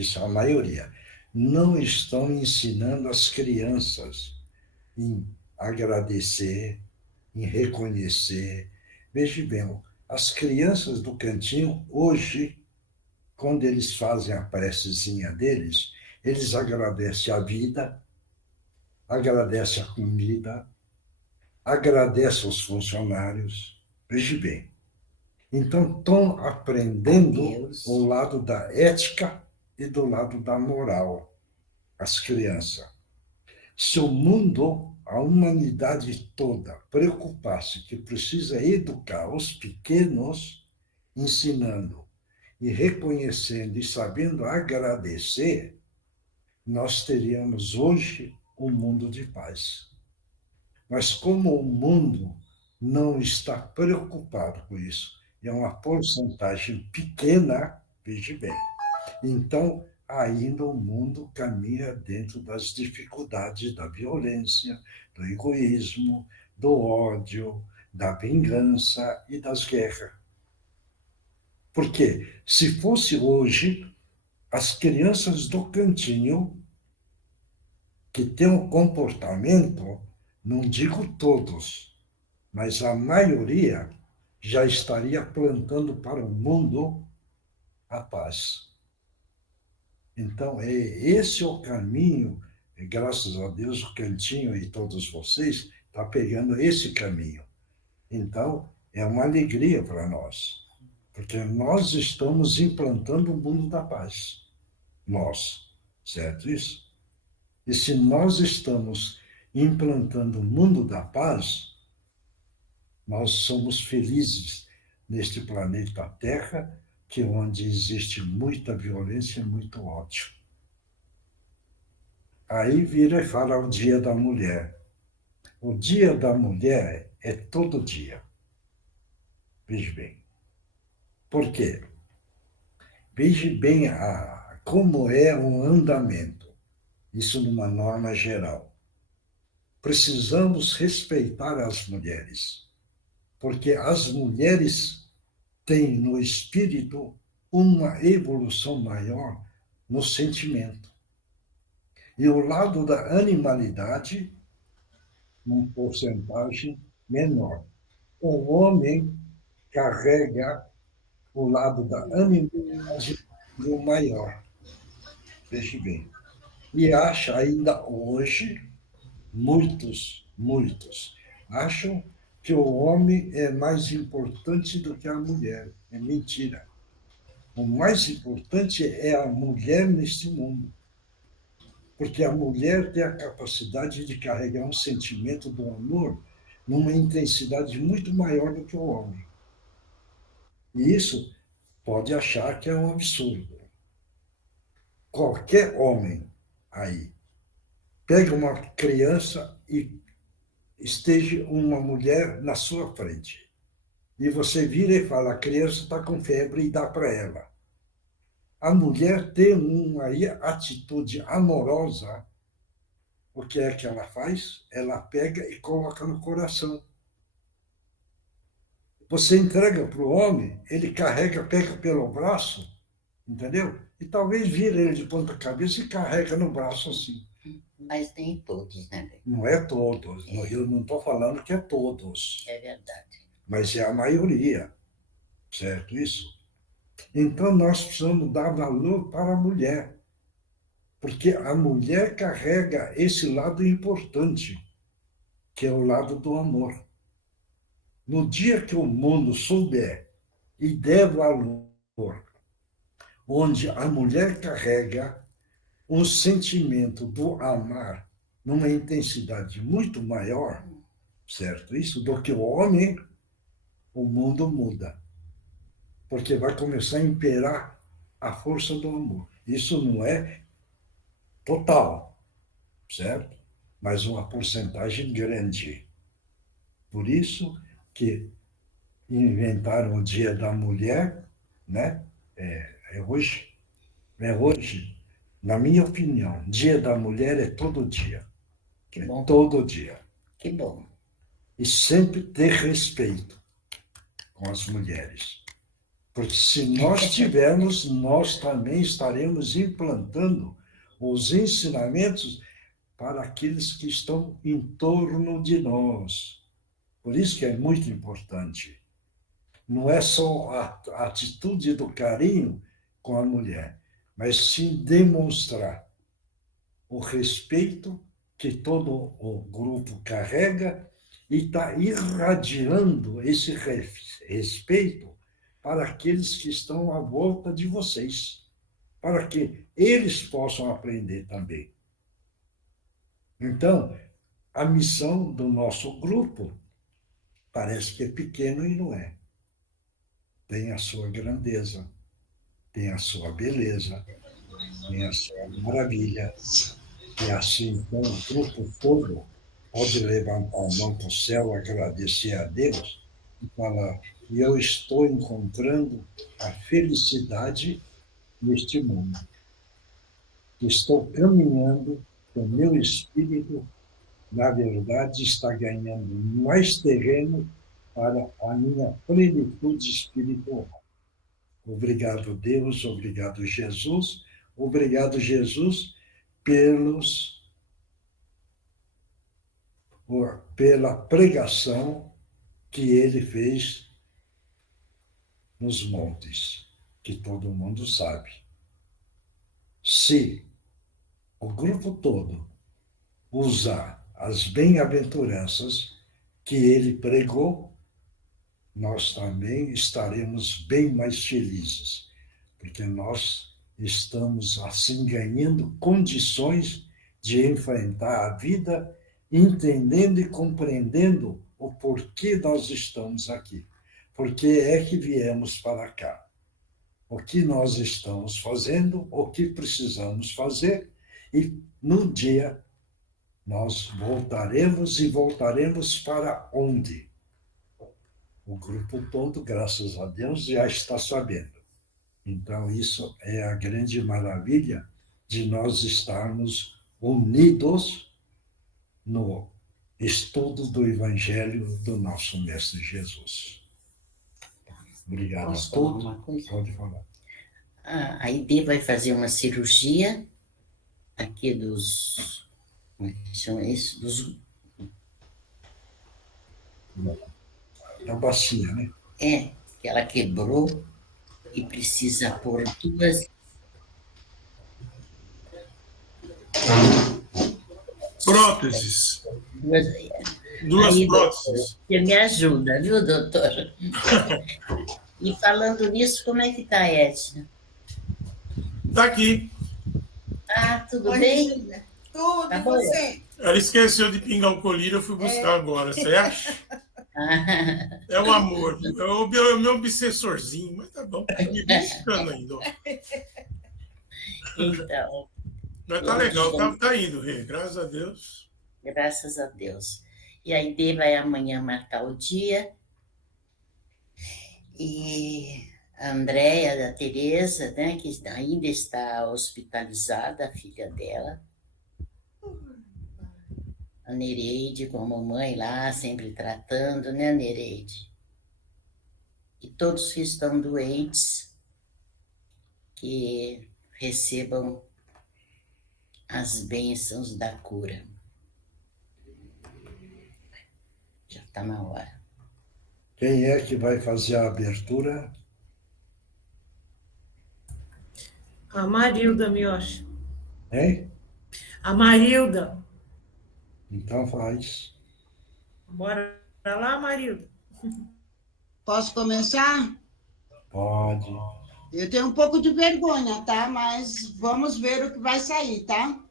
isso é a maioria, não estão ensinando as crianças em agradecer, em reconhecer. Veja bem, as crianças do cantinho, hoje, quando eles fazem a precezinha deles, eles agradecem a vida, agradecem a comida, agradecem aos funcionários. Veja bem. Então, estão aprendendo o lado da ética e do lado da moral, as crianças. Se o mundo, a humanidade toda, preocupasse que precisa educar os pequenos, ensinando e reconhecendo e sabendo agradecer, nós teríamos hoje um mundo de paz. Mas como o mundo não está preocupado com isso, é uma porcentagem pequena, veja bem, então ainda o mundo caminha dentro das dificuldades da violência, do egoísmo, do ódio, da vingança e das guerras. Porque se fosse hoje, as crianças do cantinho que têm um comportamento, não digo todos, mas a maioria já estaria plantando para o mundo a paz. Então, esse é o caminho, e graças a Deus, o Cantinho e todos vocês estão pegando esse caminho. Então, é uma alegria para nós, porque nós estamos implantando o mundo da paz. Nós, certo isso? E se nós estamos implantando o mundo da paz, nós somos felizes neste planeta Terra, que é onde existe muita violência e muito ódio. Aí vira e fala o Dia da Mulher. O Dia da Mulher é todo dia. Veja bem. Por quê? Veja bem como é o andamento. Isso numa norma geral. Precisamos respeitar as mulheres, porque as mulheres têm no espírito uma evolução maior no sentimento. E o lado da animalidade, uma porcentagem menor. O homem carrega o lado da animalidade do maior. Veja bem. E acha ainda hoje, muitos, acham que o homem é mais importante do que a mulher. É mentira. O mais importante é a mulher neste mundo. Porque a mulher tem a capacidade de carregar um sentimento do amor numa intensidade muito maior do que o homem. E isso pode achar que é um absurdo. Qualquer homem aí pega uma criança e esteja uma mulher na sua frente. E você vira e fala, a criança está com febre e dá para ela. A mulher tem uma atitude amorosa. O que é que ela faz? Ela pega e coloca no coração. Você entrega para o homem, ele carrega, pega pelo braço, entendeu? E talvez vire ele de ponta cabeça e carrega no braço assim. Mas nem todos, né? Não é todos. Eu não estou falando que é todos. É verdade. Mas é a maioria. Certo isso? Então nós precisamos dar valor para a mulher. Porque a mulher carrega esse lado importante, que é o lado do amor. No dia que o mundo souber e der valor, onde a mulher carrega um sentimento do amar numa intensidade muito maior, certo? Isso do que o homem, o mundo muda. Porque vai começar a imperar a força do amor. Isso não é total, certo? Mas uma porcentagem grande. Por isso que inventaram o Dia da Mulher, né? É hoje. É hoje. Na minha opinião, Dia da Mulher é todo dia. Que bom. Todo dia. Que bom. E sempre ter respeito com as mulheres. Porque se nós tivermos, nós também estaremos implantando os ensinamentos para aqueles que estão em torno de nós. Por isso que é muito importante. Não é só a atitude do carinho com a mulher, mas sim demonstrar o respeito que todo o grupo carrega e está irradiando esse respeito para aqueles que estão à volta de vocês, para que eles possam aprender também. Então, a missão do nosso grupo parece que é pequeno e não é. Tem a sua grandeza, tem a sua beleza, tem a sua maravilha. E assim, então, o grupo todo pode levantar a mão para o céu, agradecer a Deus e falar: eu estou encontrando a felicidade neste mundo. Estou caminhando, o meu espírito, na verdade, está ganhando mais terreno para a minha plenitude espiritual. Obrigado, Deus, obrigado, Jesus, pelos pela pregação que ele fez nos montes, que todo mundo sabe. Se o grupo todo usar as bem-aventuranças que ele pregou, nós também estaremos bem mais felizes, porque nós estamos, assim, ganhando condições de enfrentar a vida, entendendo e compreendendo o porquê nós estamos aqui. Por que é que viemos para cá? O que nós estamos fazendo, o que precisamos fazer, e no dia nós voltaremos para onde? O grupo todo, graças a Deus, já está sabendo. Então, isso é a grande maravilha de nós estarmos unidos no estudo do Evangelho do nosso Mestre Jesus. Obrigado Posso a falar todos. uma coisa? Pode falar. A ID vai fazer uma cirurgia aqui como é que chama isso? Da bacia, né? Que ela quebrou e precisa pôr Próteses. Duas Aí, próteses. você me ajuda, viu, doutor? E falando nisso, como é que tá a Edna? Tá aqui. Ah, tudo Oi, bem? Regina. Tudo, Tá e bom. você? Ela esqueceu de pingar o colírio, eu fui buscar agora, você acha? Ah, É o amor. É o meu obsessorzinho, mas tá bom. Tá me buscando ainda. Ó. então, Mas tá legal, tá indo, Rê, graças a Deus. graças a Deus. E a ID vai amanhã marcar o dia. E a Andréia da Tereza, né, que ainda está hospitalizada, a filha dela. A Nereide com a mamãe lá, sempre tratando, né, Nereide? E todos que estão doentes, que recebam as bênçãos da cura. Já está na hora. Quem é que vai fazer a abertura? A Marilda, Miocha. Hein? A Marilda. Então faz. Bora lá, Marilda. Posso começar? Pode. Eu tenho um pouco de vergonha, tá? Mas vamos ver o que vai sair, tá?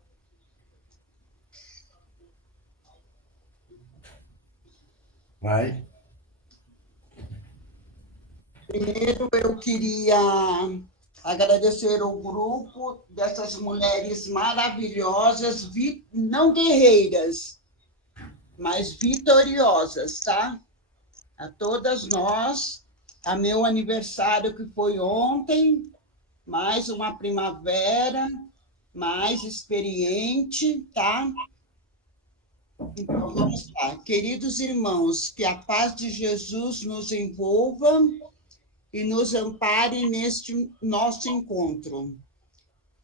Vai. Primeiro, eu queria agradecer ao grupo dessas mulheres maravilhosas, não guerreiras, mas vitoriosas, tá? A todas nós, a meu aniversário que foi ontem, mais uma primavera, mais experiente, tá? Então, vamos lá. Queridos irmãos, que a paz de Jesus nos envolva e nos ampare neste nosso encontro.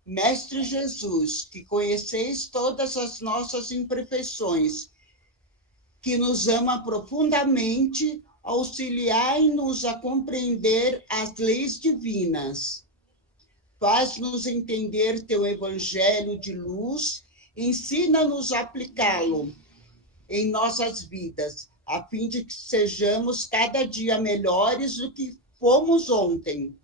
Mestre Jesus, que conheceis todas as nossas imperfeições, que nos ama profundamente, auxiliai-nos a compreender as leis divinas. Faz-nos entender teu evangelho de luz, ensina-nos a aplicá-lo em nossas vidas, a fim de que sejamos cada dia melhores do que fomos ontem.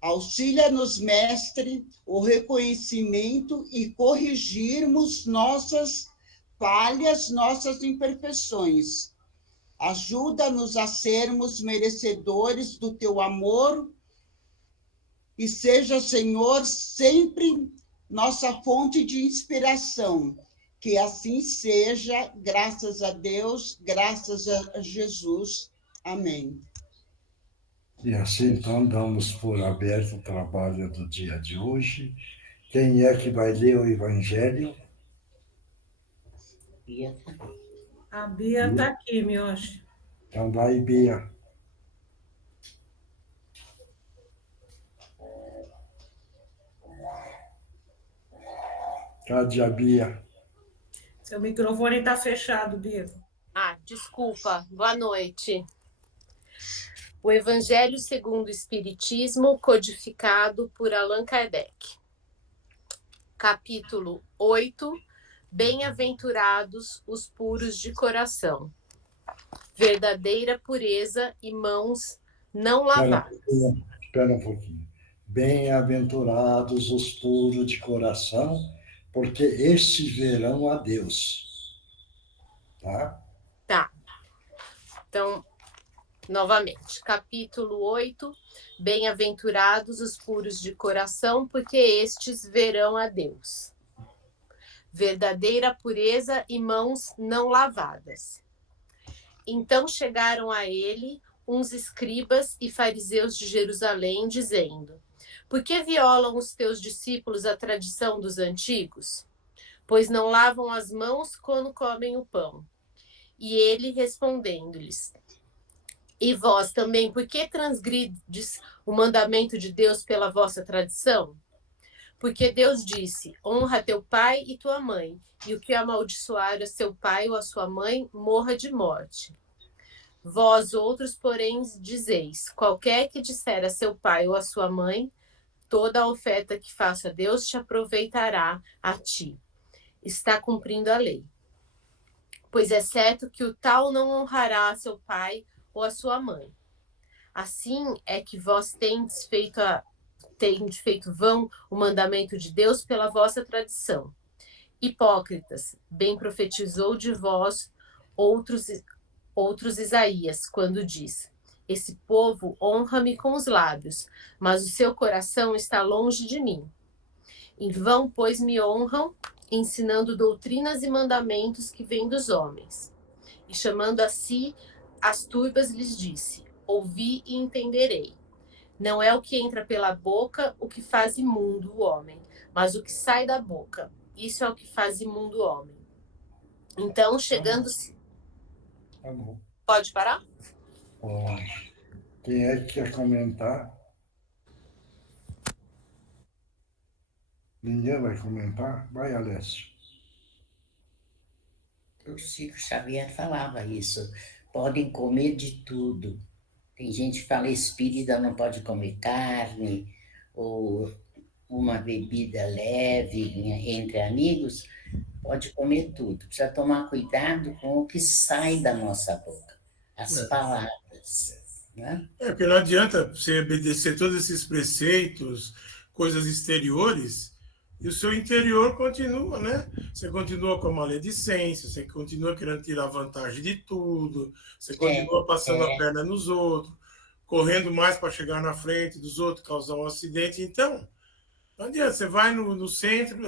Auxilia-nos, Mestre, o reconhecimento e corrigirmos nossas falhas, nossas imperfeições. Ajuda-nos a sermos merecedores do teu amor e seja, Senhor, sempre nossa fonte de inspiração. Que assim seja, graças a Deus, graças a Jesus. Amém. E assim, então, damos por aberto o trabalho do dia de hoje. Quem é que vai ler o Evangelho? Bia. A Bia está aqui, Miocha. Então, vai, Bia. Cadê a Bia? Seu microfone está fechado, Bia. Desculpa. Boa noite. O Evangelho segundo o Espiritismo, codificado por Allan Kardec. Capítulo 8. Bem-aventurados os puros de coração. Verdadeira pureza e mãos não lavadas. Espera um pouquinho. Bem-aventurados os puros de coração, porque estes verão a Deus. Tá? Tá. Então, novamente, capítulo 8. Bem-aventurados os puros de coração, porque estes verão a Deus. Verdadeira pureza e mãos não lavadas. Então chegaram a ele uns escribas e fariseus de Jerusalém, dizendo: Por que violam os teus discípulos a tradição dos antigos? Pois não lavam as mãos quando comem o pão. E ele, respondendo-lhes: E vós também, por que transgrides o mandamento de Deus pela vossa tradição? Porque Deus disse: honra teu pai e tua mãe, e o que amaldiçoar a seu pai ou a sua mãe, morra de morte. Vós outros, porém, dizeis: qualquer que disser a seu pai ou a sua mãe, toda a oferta que faça a Deus te aproveitará a ti. Está cumprindo a lei. Pois é certo que o tal não honrará a seu pai ou a sua mãe. Assim é que vós tendes feito vão o mandamento de Deus pela vossa tradição. Hipócritas, bem profetizou de vós outros Isaías, quando diz: esse povo honra-me com os lábios, mas o seu coração está longe de mim. Em vão, pois, me honram, ensinando doutrinas e mandamentos que vêm dos homens. E chamando a si as turbas, lhes disse: ouvi e entenderei. Não é o que entra pela boca o que faz imundo o homem, mas o que sai da boca. Isso é o que faz imundo o homem. Então, chegando-se... Tá bom. Pode parar? Pode. Quem é que quer comentar? Ninguém vai comentar? Vai, Alessio. O Chico Xavier falava isso. Podem comer de tudo. Tem gente que fala espírita não pode comer carne, ou uma bebida leve entre amigos, pode comer tudo. Precisa tomar cuidado com o que sai da nossa boca, as palavras. Né? Porque não adianta você obedecer todos esses preceitos, coisas exteriores, e o seu interior continua, né? Você continua com a maledicência, você continua querendo tirar vantagem de tudo, você continua passando a perna nos outros, correndo mais para chegar na frente dos outros, causar um acidente. Então, não adianta, você vai no centro,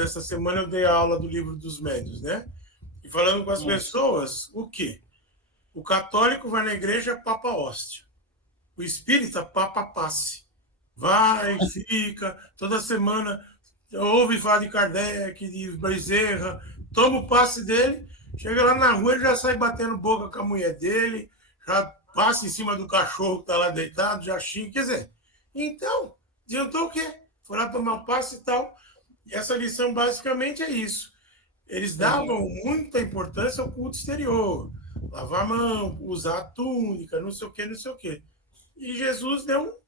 essa semana eu dei a aula do Livro dos Médiuns, né? E falando com as pessoas, o quê? O católico vai na igreja, papa hóstia. O espírita, papa passe. Vai, fica, toda semana ouve falar de Kardec, de Bezerra, toma o passe dele, chega lá na rua e já sai batendo boca com a mulher dele, já passa em cima do cachorro que está lá deitado, já xinga. Quer dizer, então, adiantou o quê? Foi lá tomar um passe e tal. E essa lição basicamente é isso. Eles davam muita importância ao culto exterior. Lavar a mão, usar a túnica, não sei o quê, não sei o quê. E Jesus deu,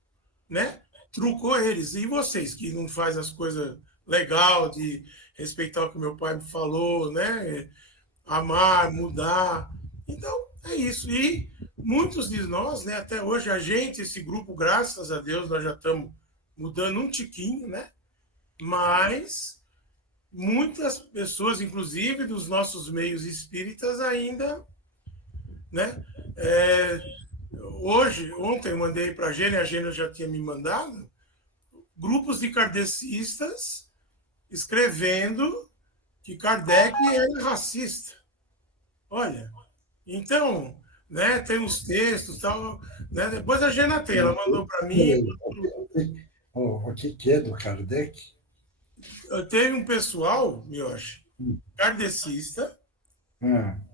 né? Trucou eles. E vocês que não faz as coisas legal de respeitar o que meu pai me falou, né? Amar, mudar. Então, é isso. E muitos de nós, né? Até hoje, a gente, esse grupo, graças a Deus, nós já estamos mudando um tiquinho, né? Mas muitas pessoas, inclusive dos nossos meios espíritas, ainda, né? Ontem eu mandei para a Gênia já tinha me mandado, grupos de kardecistas escrevendo que Kardec era racista. Olha, então, né, tem uns textos tal, né? Depois a Gênia tem, ela mandou para mim. O que é do Kardec? Teve um pessoal, Miyoshi, kardecista,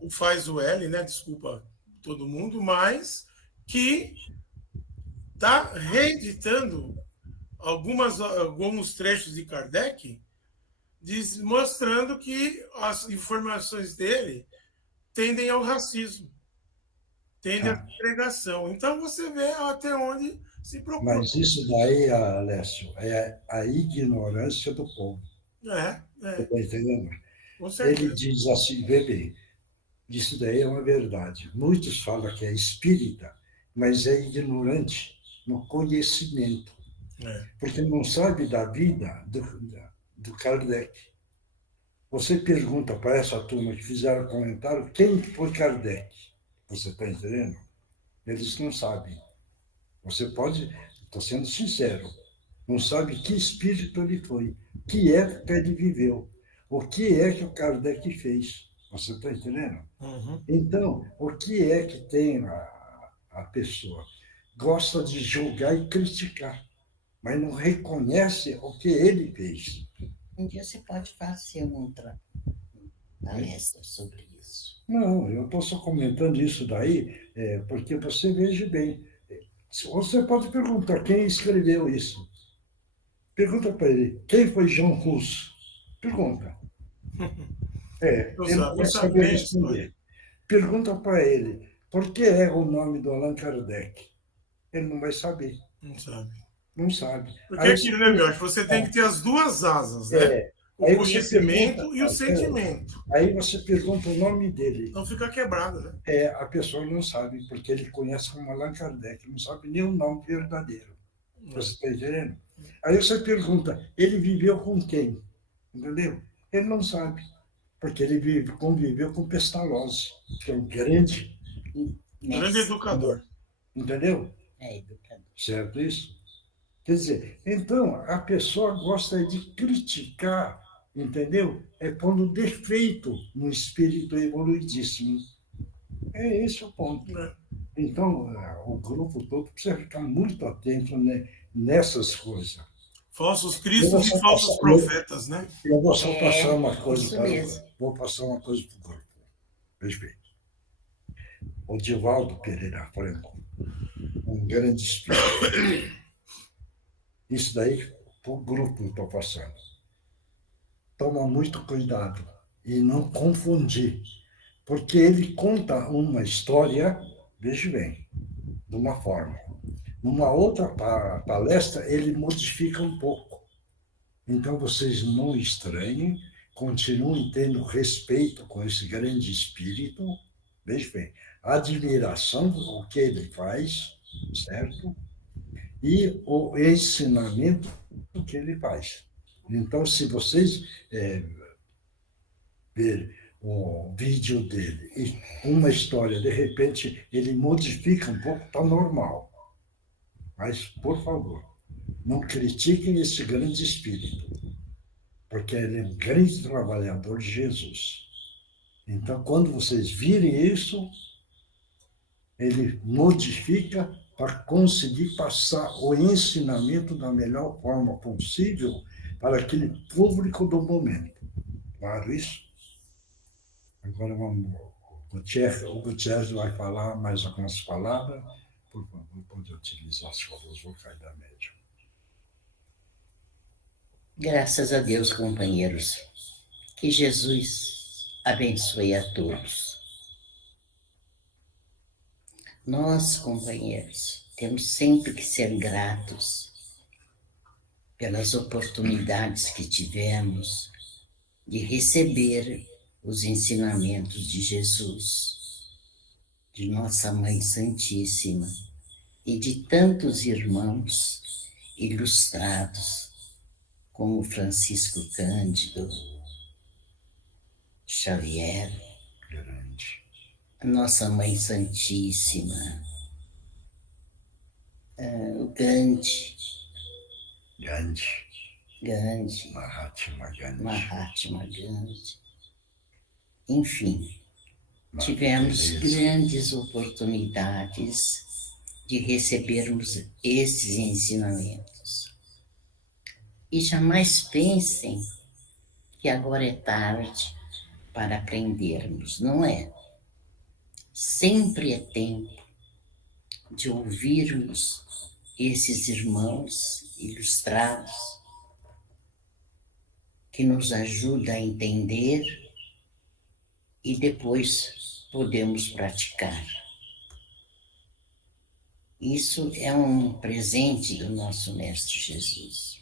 o faz o L, né? Desculpa todo mundo, mas que está reeditando alguns trechos de Kardec, mostrando que as informações dele tendem ao racismo, tendem à segregação. Então você vê até onde se procura. Mas isso daí, Alessio, é a ignorância do povo. Você está entendendo? Com certeza. Ele diz assim, vê bem, isso daí é uma verdade. Muitos falam que é espírita, mas é ignorante no conhecimento. Porque não sabe da vida do Kardec. Você pergunta para essa turma que fizeram comentário quem foi Kardec. Você está entendendo? Eles não sabem. Você pode, estou sendo sincero, não sabe que espírito ele foi, que época ele viveu, o que é que o Kardec fez. Você está entendendo? Então, o que é que tem a pessoa? Gosta de julgar e criticar, mas não reconhece o que ele fez. Um dia você pode fazer outra palestra sobre isso. Não, eu estou só comentando isso daí, porque você veja bem. Você pode perguntar quem escreveu isso. Pergunta para ele, quem foi John Hus? Pergunta. Ele não vai saber responder. Pergunta para ele, por que é o nome do Allan Kardec? Ele não vai saber. Não sabe. Não sabe. Porque aquilo, né, meu? Você tem que ter as duas asas, né? O conhecimento e o sentimento. Aí você pergunta o nome dele. Não fica quebrado, né? A pessoa não sabe, porque ele conhece como Allan Kardec, não sabe nem o nome verdadeiro. Você está entendendo? Aí você pergunta, ele viveu com quem? Entendeu? Ele não sabe, porque ele conviveu com Pestalozzi, que é um grande educador. Entendeu? É educador. Certo isso? Quer dizer, então, a pessoa gosta de criticar, entendeu? Pondo defeito no espírito evoluidíssimo. Esse o ponto. Então, o grupo todo precisa ficar muito atento, né, nessas coisas. Falsos cristos e falsos profetas, né? Eu vou só passar uma coisa para mesmo. Vou passar uma coisa para o grupo. Veja bem. O Divaldo Pereira Franco, um grande espírito. Isso daí, para o grupo eu estou passando. Toma muito cuidado e não confundir, porque ele conta uma história, veja bem, de uma forma. Numa outra palestra, ele modifica um pouco. Então, vocês não estranhem, continuem tendo respeito com esse grande espírito, veja bem, admiração do que ele faz, certo? E o ensinamento que ele faz. Então, se vocês ver o vídeo dele e uma história, de repente, ele modifica um pouco, está normal. Mas, por favor, não critiquem esse grande espírito, porque ele é um grande trabalhador de Jesus. Então, quando vocês virem isso, ele modifica para conseguir passar o ensinamento da melhor forma possível para aquele público do momento. Claro isso? Agora vamos O Gutierrez vai falar mais algumas palavras, por favor, pode utilizar as cordas vocais da médium. Graças a Deus, companheiros. Que Jesus abençoe a todos. Nós, companheiros, temos sempre que ser gratos pelas oportunidades que tivemos de receber os ensinamentos de Jesus, de Nossa Mãe Santíssima e de tantos irmãos ilustrados, como Francisco Cândido, Xavier, Grande. Nossa Mãe Santíssima, o Gandhi, Mahatma Gandhi. Enfim, tivemos grandes oportunidades de recebermos esses ensinamentos. E jamais pensem que agora é tarde para aprendermos, não é? Sempre é tempo de ouvirmos esses irmãos ilustrados que nos ajudam a entender e depois podemos praticar. Isso é um presente do nosso Mestre Jesus.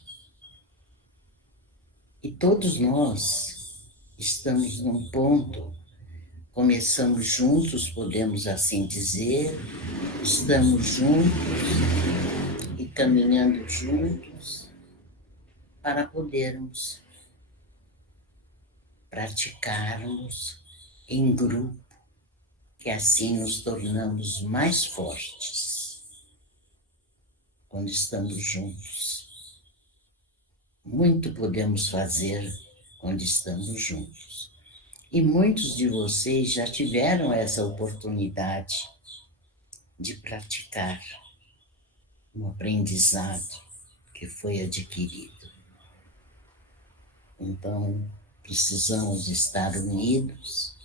E todos nós estamos num ponto, começamos juntos, podemos assim dizer, estamos juntos e caminhando juntos para podermos praticarmos em grupo, que assim nos tornamos mais fortes quando estamos juntos. Muito podemos fazer quando estamos juntos. E muitos de vocês já tiveram essa oportunidade de praticar um aprendizado que foi adquirido. Então, precisamos estar unidos.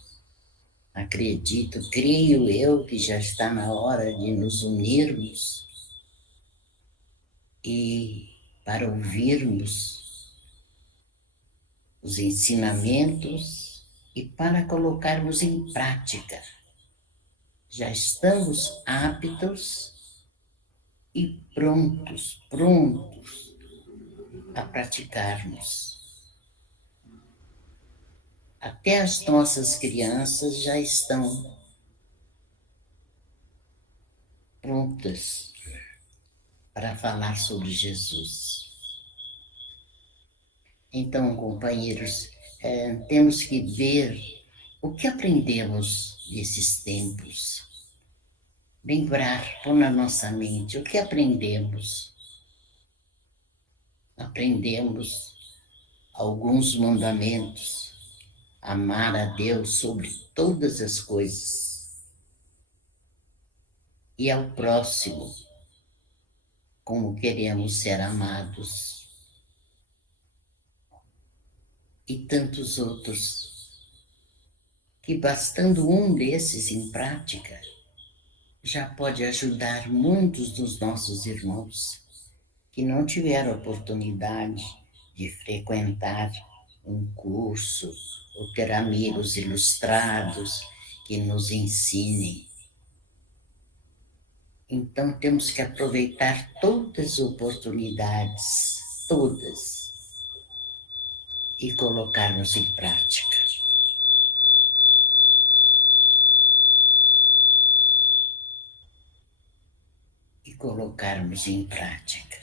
Acredito, creio eu que já está na hora de nos unirmos e para ouvirmos os ensinamentos e para colocarmos em prática. Já estamos aptos e prontos a praticarmos. Até as nossas crianças já estão prontas para falar sobre Jesus. Então, companheiros, temos que ver o que aprendemos desses tempos. Lembrar, pôr na nossa mente o que aprendemos. Aprendemos alguns mandamentos. Amar a Deus sobre todas as coisas. E ao próximo, como queremos ser amados. E tantos outros, que bastando um desses em prática, já pode ajudar muitos dos nossos irmãos que não tiveram oportunidade de frequentar um curso ou ter amigos ilustrados que nos ensinem. Então temos que aproveitar todas as oportunidades, todas, e colocarmos em prática. E colocarmos em prática.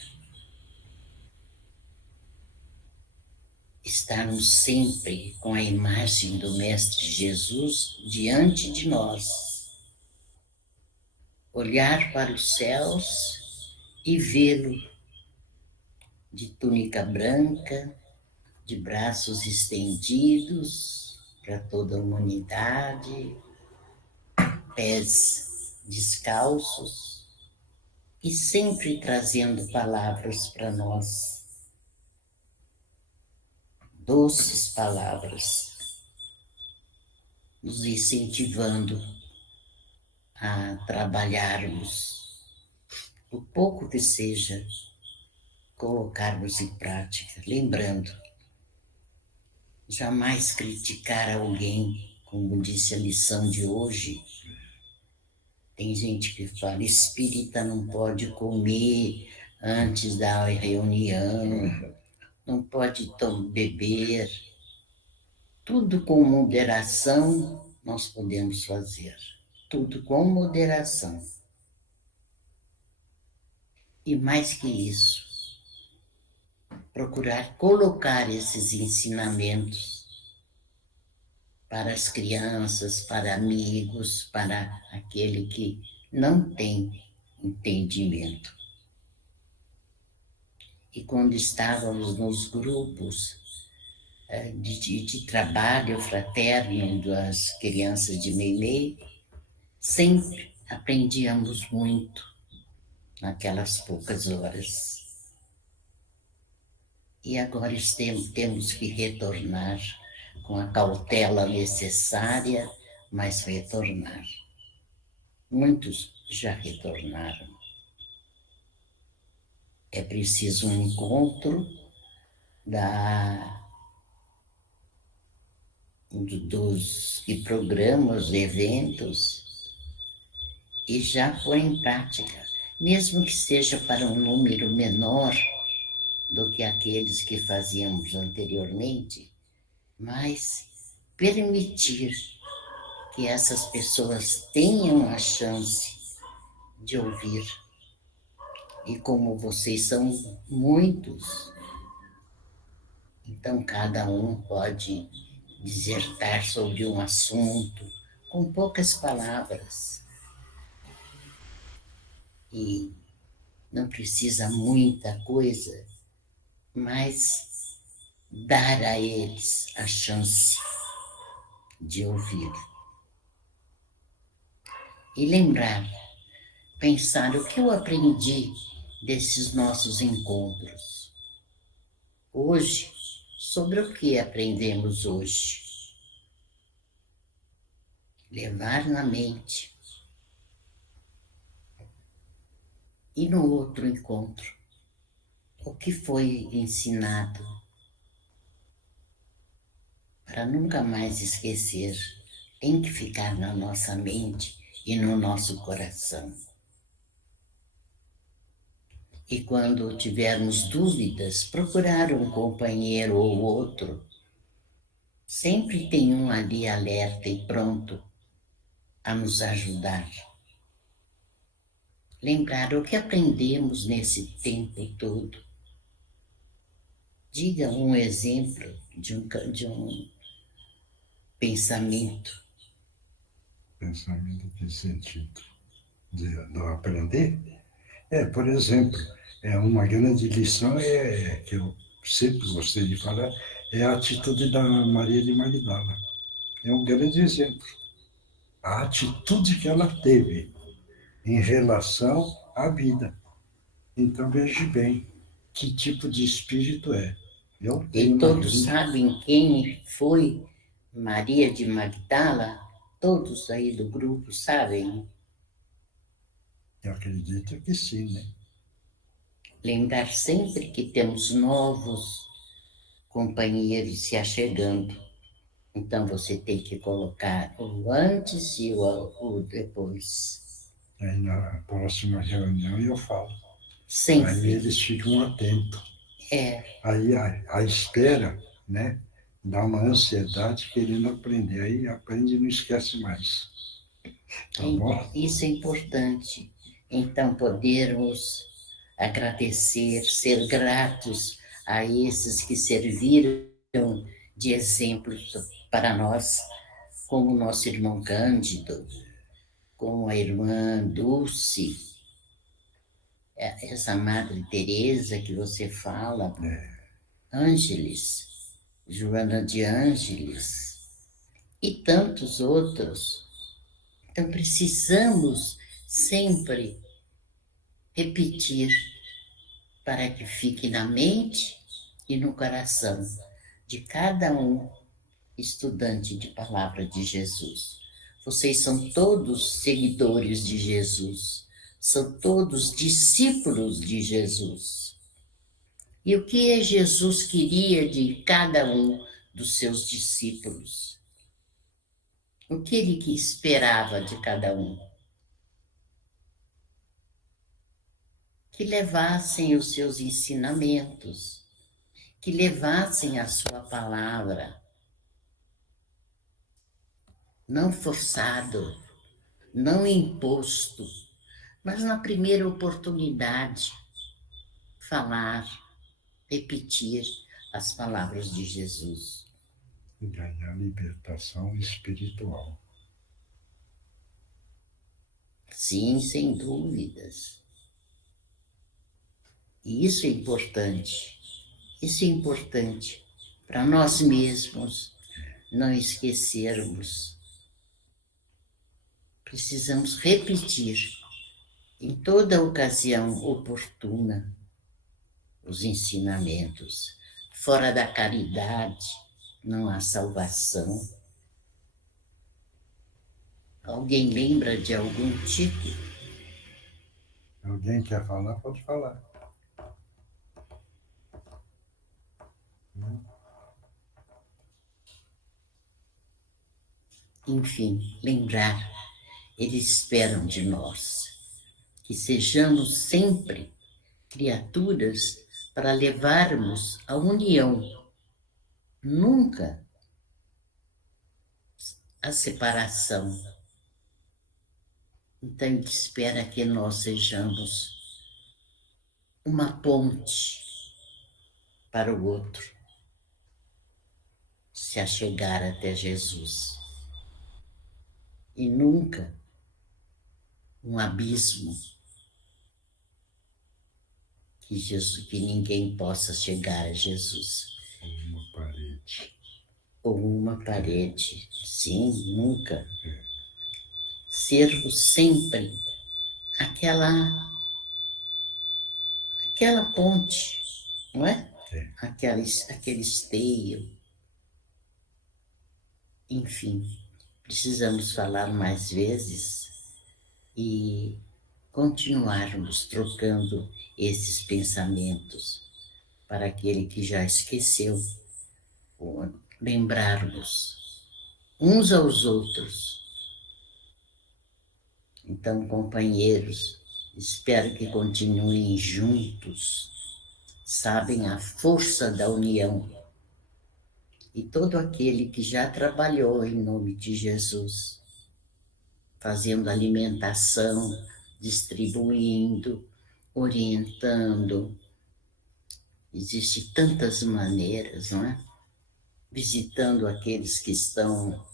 Estarmos sempre com a imagem do Mestre Jesus diante de nós. Olhar para os céus e vê-lo de túnica branca, de braços estendidos para toda a humanidade, pés descalços e sempre trazendo palavras para nós. Doces palavras nos incentivando a trabalharmos, o pouco que seja, colocarmos em prática, lembrando, jamais criticar alguém, como disse a lição de hoje. Tem gente que fala, espírita não pode comer antes da reunião, não pode beber. Tudo com moderação nós podemos fazer. Tudo com moderação. E mais que isso, procurar colocar esses ensinamentos para as crianças, para amigos, para aquele que não tem entendimento. E quando estávamos nos grupos de trabalho fraterno das crianças de Meimei, sempre aprendíamos muito naquelas poucas horas. E agora temos que retornar com a cautela necessária, mas retornar. Muitos já retornaram. É preciso um encontro dos programas, eventos, e já pôr em prática, mesmo que seja para um número menor do que aqueles que fazíamos anteriormente, mas permitir que essas pessoas tenham a chance de ouvir. E como vocês são muitos, então cada um pode dissertar sobre um assunto com poucas palavras. E não precisa muita coisa, mas dar a eles a chance de ouvir. E lembrar, pensar o que eu aprendi desses nossos encontros. Hoje, sobre o que aprendemos hoje. Levar na mente. E no outro encontro, o que foi ensinado, para nunca mais esquecer, tem que ficar na nossa mente e no nosso coração. E quando tivermos dúvidas, procurar um companheiro ou outro. Sempre tem um ali alerta e pronto a nos ajudar. Lembrar o que aprendemos nesse tempo todo. Diga um exemplo de um pensamento. Pensamento em que sentido? De aprender? Por exemplo, uma grande lição que eu sempre gostei de falar, é a atitude da Maria de Magdala. É um grande exemplo. A atitude que ela teve em relação à vida. Então, veja bem, que tipo de espírito é. Eu tenho E todos sabem quem foi Maria de Magdala? Todos aí do grupo sabem? Eu acredito que sim, né? Lembrar sempre que temos novos companheiros se achegando. Então, você tem que colocar o antes e o depois. Aí, na próxima reunião, eu falo. Sempre. Aí eles ficam atentos. Aí a espera, né, dá uma ansiedade querendo aprender. Aí aprende e não esquece mais. Tá bom? Isso é importante. Então, podermos agradecer, ser gratos a esses que serviram de exemplo para nós, como o nosso irmão Cândido, como a irmã Dulce, essa Madre Teresa que você fala, Ângeles, Joana de Ângeles, e tantos outros. Então, precisamos sempre repetir para que fique na mente e no coração de cada um estudante de palavra de Jesus. Vocês são todos seguidores de Jesus. São todos discípulos de Jesus. E o que Jesus queria de cada um dos seus discípulos? O que ele esperava de cada um? Que levassem os seus ensinamentos, que levassem a sua palavra, não forçado, não imposto, mas na primeira oportunidade, falar, repetir as palavras de Jesus. E ganhar libertação espiritual. Sim, sem dúvidas. E isso é importante. Isso é importante para nós mesmos não esquecermos. Precisamos repetir em toda ocasião oportuna os ensinamentos. Fora da caridade não há salvação. Alguém lembra de algum tipo? Alguém quer falar? Pode falar. Enfim, lembrar, eles esperam de nós que sejamos sempre criaturas para levarmos a união, nunca a separação. Então, ele espera que nós sejamos uma ponte para o outro se achegar até Jesus. E nunca um abismo que ninguém possa chegar a Jesus. Uma parede. Ou uma parede. Sim, nunca. Sermos sempre aquela ponte, não é? Aquele esteio. Enfim, precisamos falar mais vezes e continuarmos trocando esses pensamentos para aquele que já esqueceu, lembrarmos uns aos outros. Então, companheiros, espero que continuem juntos, sabem a força da união. E todo aquele que já trabalhou em nome de Jesus, fazendo alimentação, distribuindo, orientando, existem tantas maneiras, não é? Visitando aqueles que estão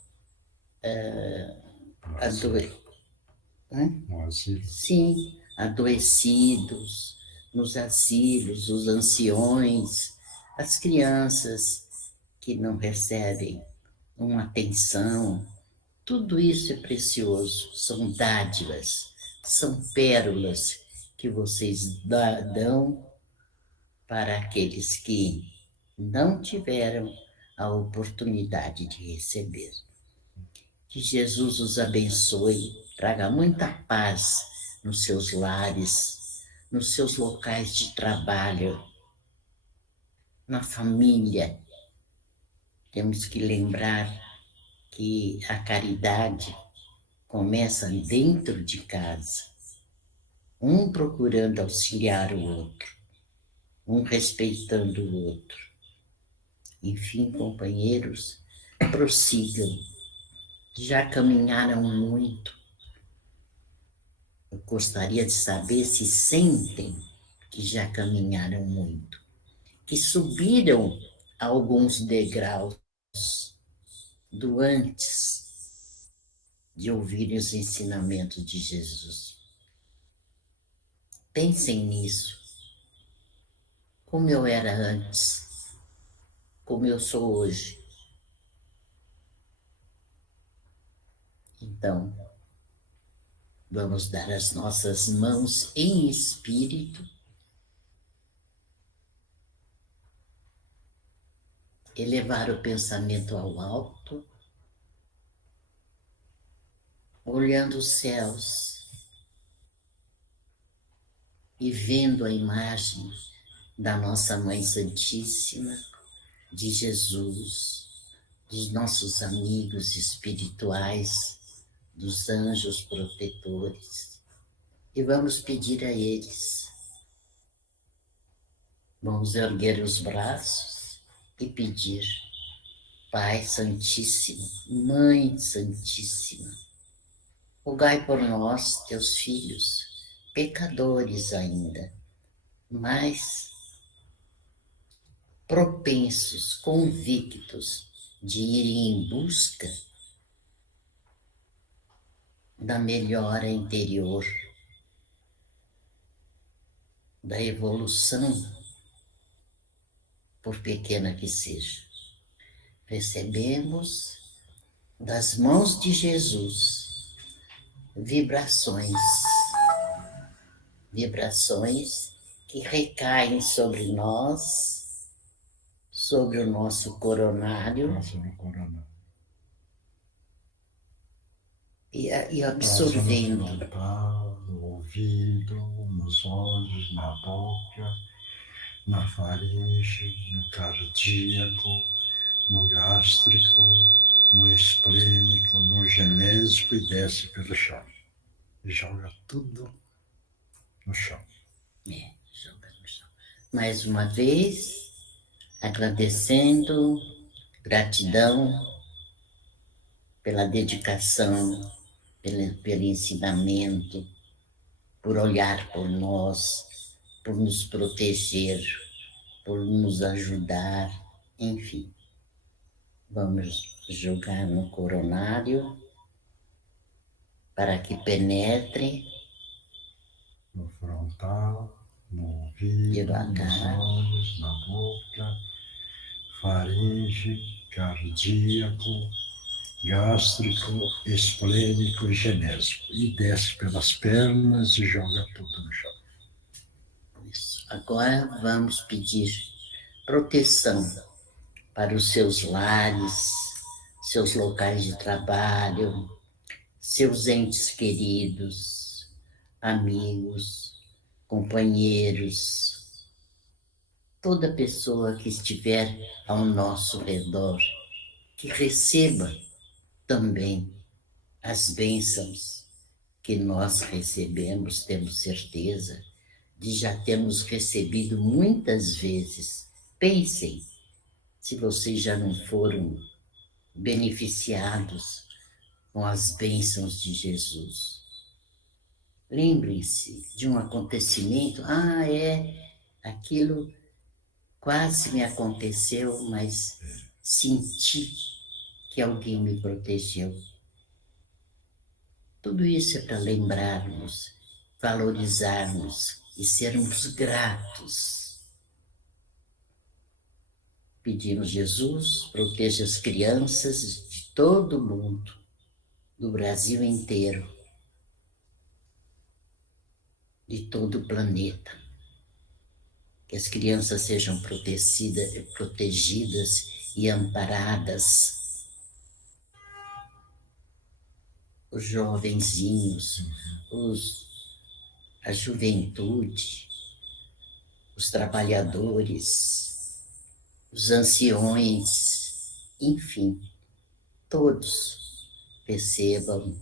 No asilo. Sim, adoecidos, nos asilos, os anciões, as crianças que não recebem uma atenção. Tudo isso é precioso, são dádivas, são pérolas que vocês dão para aqueles que não tiveram a oportunidade de receber. Que Jesus os abençoe, traga muita paz nos seus lares, nos seus locais de trabalho, na família. Temos que lembrar que a caridade começa dentro de casa, um procurando auxiliar o outro, um respeitando o outro. Enfim, companheiros, prossigam. Já caminharam muito. Eu gostaria de saber se sentem que já caminharam muito, que subiram alguns degraus do antes de ouvir os ensinamentos de Jesus. Pensem nisso. Como eu era antes, como eu sou hoje. Então, vamos dar as nossas mãos em espírito elevar o pensamento ao alto, olhando os céus e vendo a imagem da nossa Mãe Santíssima, de Jesus, dos nossos amigos espirituais, dos anjos protetores. E vamos pedir a eles. Vamos erguer os braços e pedir: Pai Santíssimo, Mãe Santíssima, rogai por nós, teus filhos, pecadores ainda, mas propensos, convictos de irem em busca da melhora interior, da evolução, por pequena que seja. Recebemos das mãos de Jesus vibrações que recaem sobre nós, sobre o nosso coronário, e absorvendo. No frontal, no ouvido, nos olhos, na boca, na faringe, no cardíaco, no gástrico, no esplênico, no genésico e desce pelo chão. E joga tudo no chão. Joga no chão. Mais uma vez, agradecendo, gratidão pela dedicação, pelo ensinamento, por olhar por nós, por nos proteger, por nos ajudar, enfim. Vamos jogar no coronário para que penetre no frontal, no ouvido, nos olhos, na boca, faringe, cardíaco, gástrico, esplênico e genésico. E desce pelas pernas e joga tudo no chão. Isso. Agora vamos pedir proteção para os seus lares, seus locais de trabalho, seus entes queridos, amigos, companheiros, toda pessoa que estiver ao nosso redor, que receba também as bênçãos que nós recebemos, temos certeza de já termos recebido muitas vezes. Pensem, se vocês já não foram beneficiados com as bênçãos de Jesus. Lembrem-se de um acontecimento, aquilo quase me aconteceu, mas senti que alguém me protegeu. Tudo isso é para lembrarmos, valorizarmos e sermos gratos. Pedimos, Jesus, proteja as crianças de todo o mundo, do Brasil inteiro, de todo o planeta. Que as crianças sejam protegidas e amparadas. Os jovenzinhos, a juventude, os trabalhadores, os anciões, enfim, todos recebam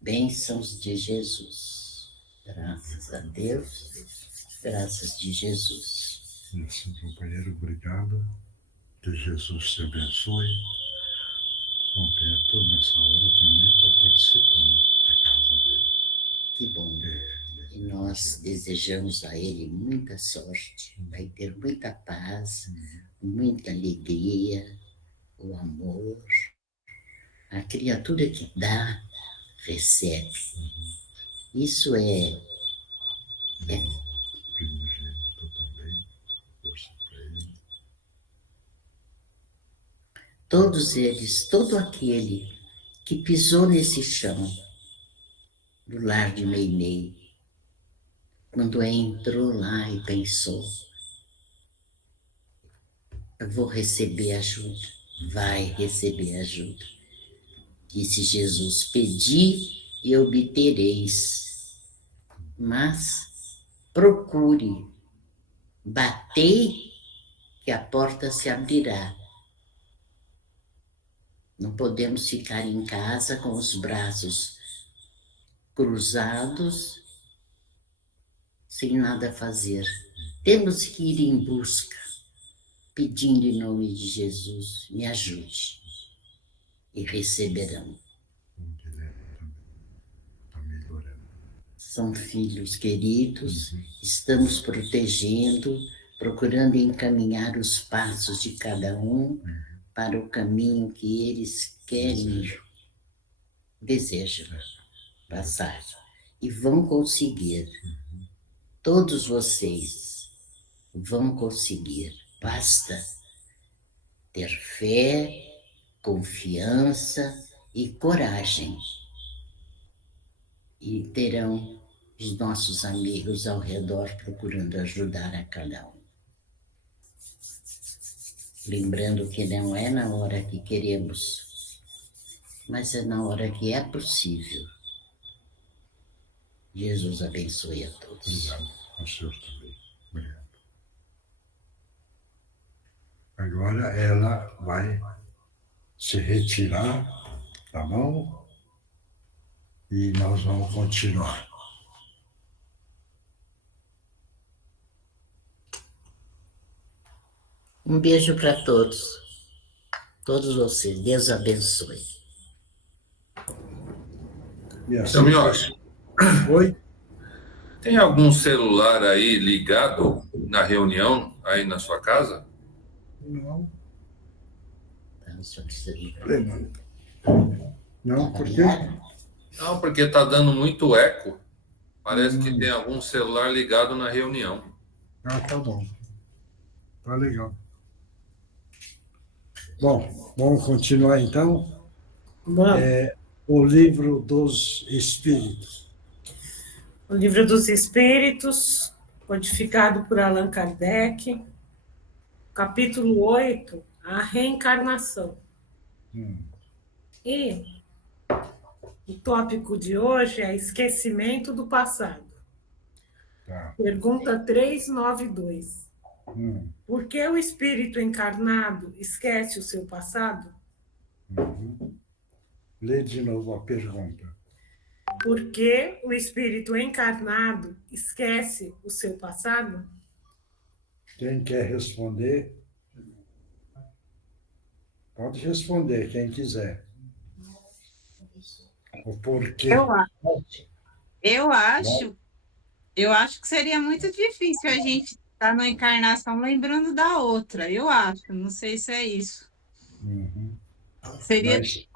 bênçãos de Jesus. Graças a Deus, graças de Jesus. Isso, companheiro, obrigado. Que Jesus te abençoe. Roberto, nessa hora, também está participando da casa dele. Que bom. E nós desejamos a ele muita sorte. Vai ter muita paz, muita alegria, o amor. A criatura que dá, recebe. Isso é Primogênito também, força para ele. Todos eles, todo aquele que pisou nesse chão do lar de Meimei, quando entrou lá e pensou, eu vou receber ajuda. Vai receber ajuda. Disse Jesus: pedi e obtereis, mas procure, batei que a porta se abrirá. Não podemos ficar em casa com os braços cruzados, sem nada fazer. Temos que ir em busca, pedindo em nome de Jesus, me ajude, e receberão. Está melhorando. São filhos queridos, estamos protegendo, procurando encaminhar os passos de cada um para o caminho que eles querem, desejam passar. E vão conseguir. Todos vocês vão conseguir. Basta ter fé, confiança e coragem. E terão os nossos amigos ao redor procurando ajudar a cada um. Lembrando que não é na hora que queremos, mas é na hora que é possível. Jesus abençoe a todos. Obrigado. Ao senhor também. Obrigado. Agora ela vai se retirar, tá bom? E nós vamos continuar. Um beijo para todos vocês. Deus abençoe. E assim, Seu Mioche, oi? tem algum celular aí ligado na reunião, aí na sua casa? Não. Não. Não, por quê? Não, porque está dando muito eco. Parece que tem algum celular ligado na reunião. Ah, tá bom. Tá legal. Bom, vamos continuar então. Vamos. O livro dos Espíritos. O Livro dos Espíritos, codificado por Allan Kardec, capítulo 8, a reencarnação. E o tópico de hoje é esquecimento do passado. Tá. Pergunta 392. Hum. Por que o espírito encarnado esquece o seu passado? Uhum. Lê de novo a pergunta. Por que o espírito encarnado esquece o seu passado? Quem quer responder? Pode responder, quem quiser. O porquê. Eu acho que seria muito difícil a gente estar na encarnação lembrando da outra. Eu acho, não sei se é isso. Uhum. Seria Mas-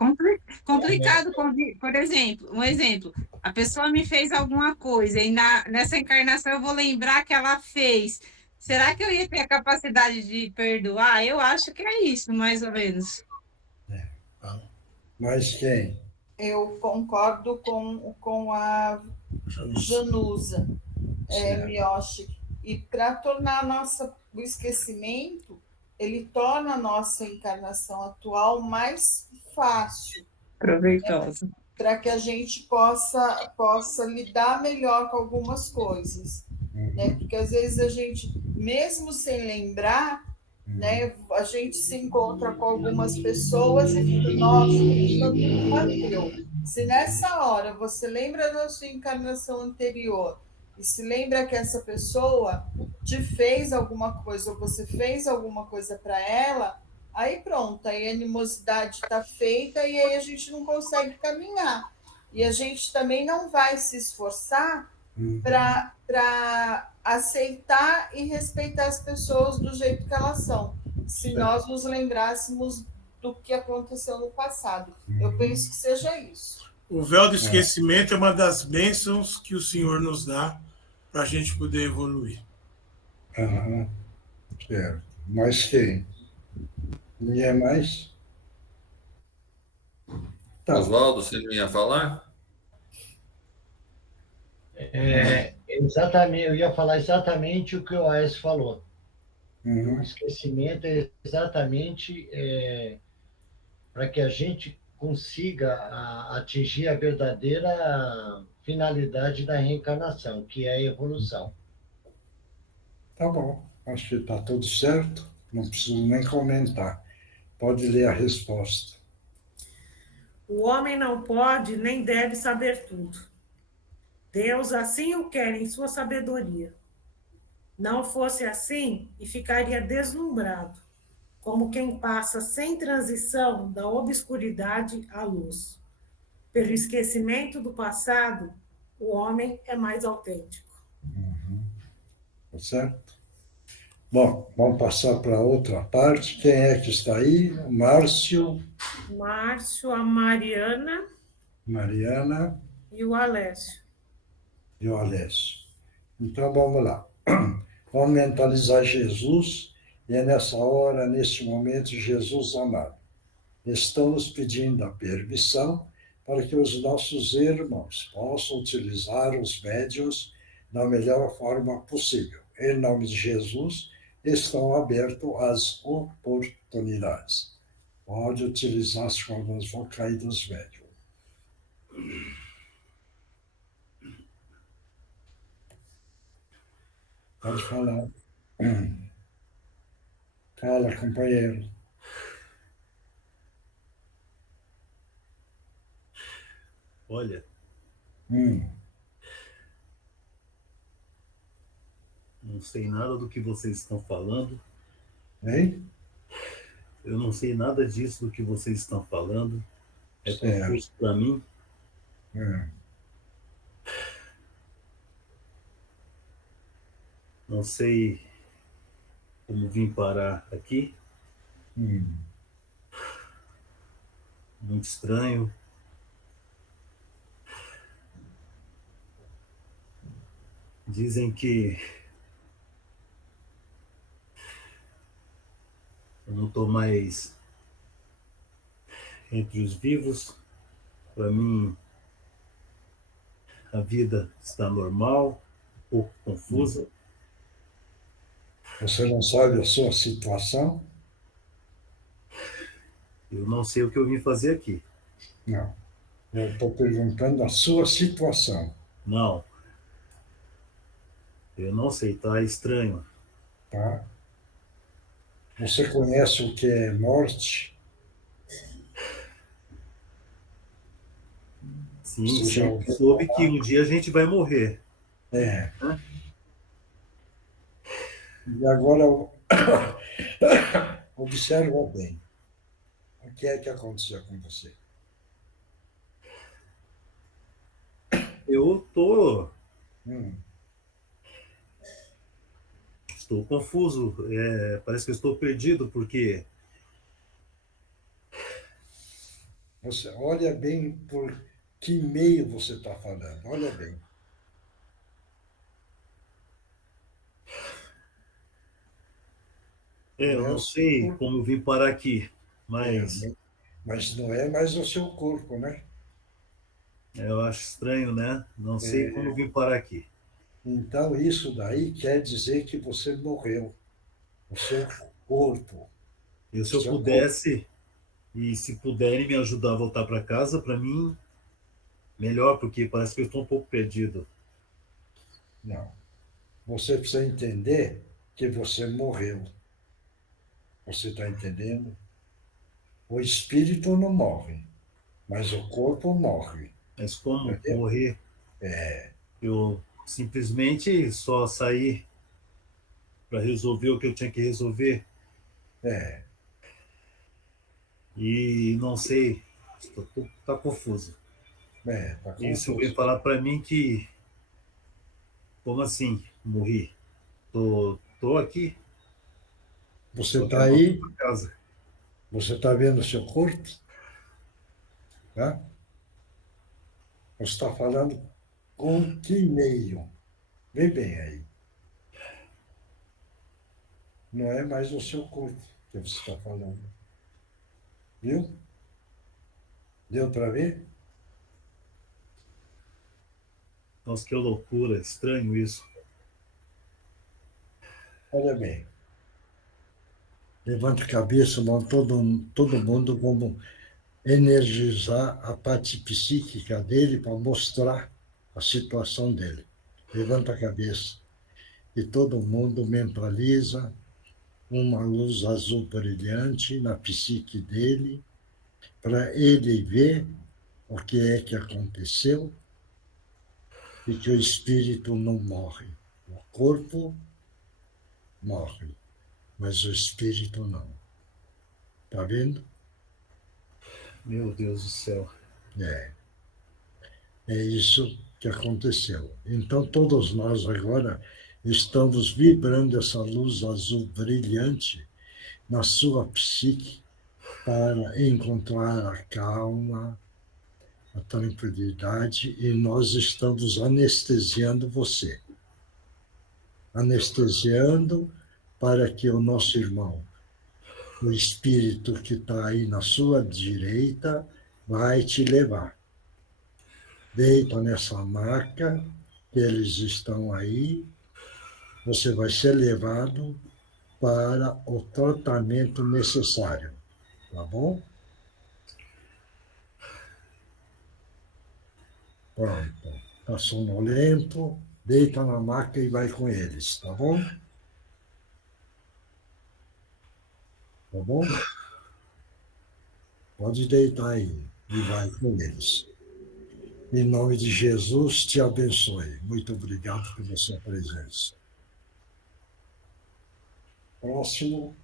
complicado, por exemplo, um exemplo, a pessoa me fez alguma coisa e nessa encarnação eu vou lembrar que ela fez. Será que eu ia ter a capacidade de perdoar? Eu acho que é isso, mais ou menos. Mas quem? Eu concordo com a Janusa, Miyoshi. E para tornar o esquecimento, ele torna a nossa encarnação atual mais fácil, Proveitosa. para que a gente possa lidar melhor com algumas coisas. Né? Porque às vezes a gente, mesmo sem lembrar, né, a gente se encontra com algumas pessoas e fica, nossa, isso me bateu. Se nessa hora você lembra da sua encarnação anterior e se lembra que essa pessoa te fez alguma coisa ou você fez alguma coisa para ela, aí pronto, aí a animosidade está feita e aí a gente não consegue caminhar. E a gente também não vai se esforçar para aceitar e respeitar as pessoas do jeito que elas são, se nós nos lembrássemos do que aconteceu no passado. Eu penso que seja isso. O véu do esquecimento é uma das bênçãos que o Senhor nos dá para a gente poder evoluir. Aham. Certo. Mas quem? Ninguém mais? Tá. Oswaldo, você não ia falar? Exatamente, eu ia falar exatamente o que o Aécio falou. Uhum. O esquecimento é exatamente para que a gente consiga atingir a verdadeira finalidade da reencarnação, que é a evolução. Tá bom, acho que está tudo certo, não preciso nem comentar. Pode ler a resposta. O homem não pode nem deve saber tudo. Deus assim o quer em sua sabedoria. Não fosse assim e ficaria deslumbrado, como quem passa sem transição da obscuridade à luz. Pelo esquecimento do passado, o homem é mais autêntico. Tá certo? Bom, vamos passar para outra parte. Quem é que está aí? O Márcio, Márcio, a Mariana Mariana e o Alessio. e o Alessio. Então vamos lá. Vamos mentalizar Jesus, e é nessa hora, neste momento, Jesus amado. Estamos pedindo a permissão para que os nossos irmãos possam utilizar os médiuns da melhor forma possível. Em nome de Jesus, estão abertas as oportunidades. Pode utilizar as formas vocais dos médiuns. Pode falar. Fala, companheiro. Olha, Hum, não sei nada do que vocês estão falando. hein? Eu não sei nada disso do que vocês estão falando. É Certo. confuso para mim. Não sei como vim parar aqui. Muito estranho. Dizem que eu não estou mais entre os vivos. Para mim, a vida está normal, um pouco confusa. Você não sabe a sua situação? Eu não sei o que eu vim fazer aqui. Não. Eu estou perguntando a sua situação. Não. Eu não sei, tá estranho. Tá? Você conhece o que é morte? Sim, Você já sim. ouviu Soube falar? que um dia a gente vai morrer. É. E agora, observa bem. O que é que aconteceu com você? Eu Hum, estou confuso. Parece que eu estou perdido, porque Você olha bem por que meio você está falando. Olha bem. eu Não é não o seu sei corpo. como eu vim parar aqui, mas Mas não é mais o seu corpo, né? eu acho estranho, né? Não sei como eu vim parar aqui. Então, isso daí quer dizer que você morreu. O seu corpo. E se eu Seu pudesse, e se puderem me ajudar a voltar para casa, para mim, melhor, porque parece que eu estou um pouco perdido. Não. Você precisa entender que você morreu. Você está entendendo? O espírito não morre, mas o corpo morre. Mas como Entendeu? morrer? Eu simplesmente só saí para resolver o que eu tinha que resolver É, e não sei, tá confuso. tá Isso confuso. veio falar para mim que, como assim, morri? Tô aqui, Você tô está aqui aí, na casa. você está vendo o seu corpo? Tá? Você está falando com que meio? Vem bem aí. Não é mais o seu corpo que você está falando. Viu? Deu para ver? Nossa, que loucura, estranho isso. Olha bem. Levanta a cabeça, todo mundo, vamos energizar a parte psíquica dele para mostrar a situação dele. Levanta a cabeça. E todo mundo mentaliza uma luz azul brilhante na psique dele, para ele ver o que é que aconteceu e que o espírito não morre. O corpo morre, mas o espírito não. Está vendo? Meu Deus do céu. É isso que aconteceu. Então, todos nós agora estamos vibrando essa luz azul brilhante na sua psique para encontrar a calma, a tranquilidade, e nós estamos anestesiando você. Anestesiando para que o nosso irmão, o espírito que está aí na sua direita, vai te levar. Deita nessa maca, que eles estão aí, você vai ser levado para o tratamento necessário, tá bom? Pronto. Está sonolento, deita na maca e vai com eles, tá bom? Tá bom? Pode deitar aí e vai com eles. Em nome de Jesus, te abençoe. Muito obrigado pela sua presença. Próximo.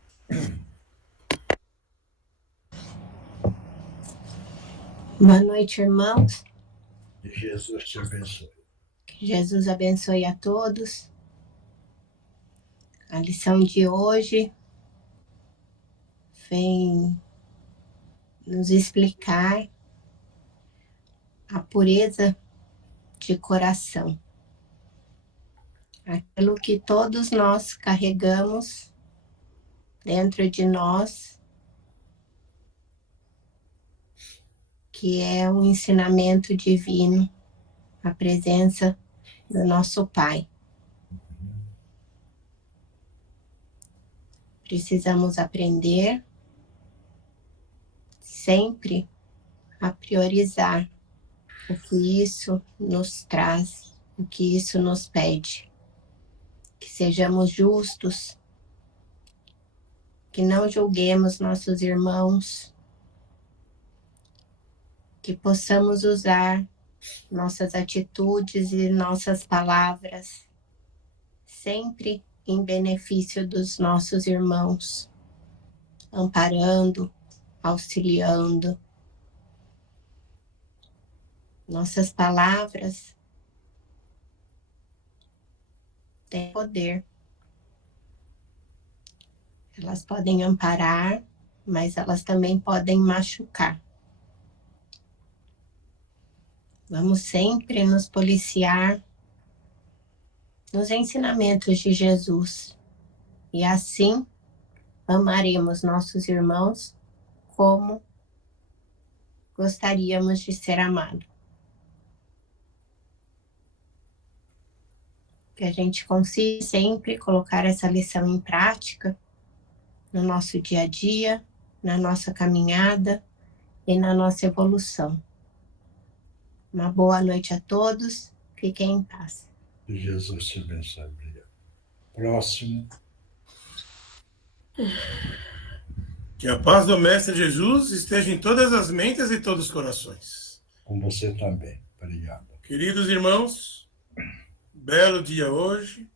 Boa noite, irmãos. Que Jesus te abençoe. Que Jesus abençoe a todos. A lição de hoje vem nos explicar a pureza de coração. Aquilo que todos nós carregamos dentro de nós, que é um ensinamento divino, a presença do nosso Pai. Precisamos aprender sempre a priorizar o que isso nos traz, o que isso nos pede. Que sejamos justos, que não julguemos nossos irmãos, que possamos usar nossas atitudes e nossas palavras sempre em benefício dos nossos irmãos, amparando, auxiliando. Nossas palavras têm poder. Elas podem amparar, mas elas também podem machucar. Vamos sempre nos policiar nos ensinamentos de Jesus. E assim amaremos nossos irmãos como gostaríamos de ser amados. Que a gente consiga sempre colocar essa lição em prática no nosso dia a dia, na nossa caminhada e na nossa evolução. Uma boa noite a todos. Fiquem em paz. Que Jesus te abençoe. Obrigado. Próximo. Que a paz do Mestre Jesus esteja em todas as mentes e todos os corações. Com você também. Obrigado. Queridos irmãos, belo dia hoje,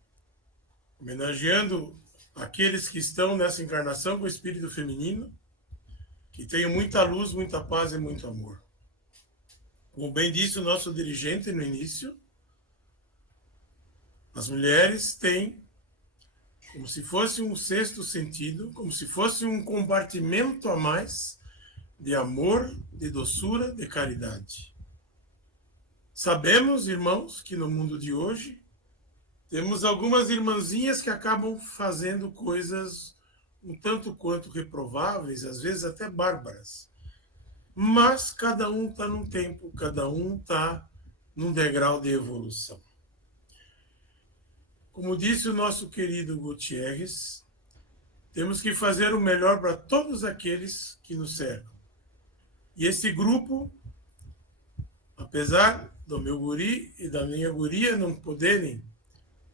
homenageando aqueles que estão nessa encarnação com o espírito feminino, que tenham muita luz, muita paz e muito amor. Como bem disse o nosso dirigente no início, as mulheres têm como se fosse um sexto sentido, como se fosse um compartimento a mais de amor, de doçura, de caridade. Sabemos, irmãos, que no mundo de hoje temos algumas irmãzinhas que acabam fazendo coisas um tanto quanto reprováveis, às vezes até bárbaras. Mas cada um está num tempo, cada um está num degrau de evolução. Como disse o nosso querido Gutierrez, temos que fazer o melhor para todos aqueles que nos cercam. E esse grupo, apesar do meu guri e da minha guria não poderem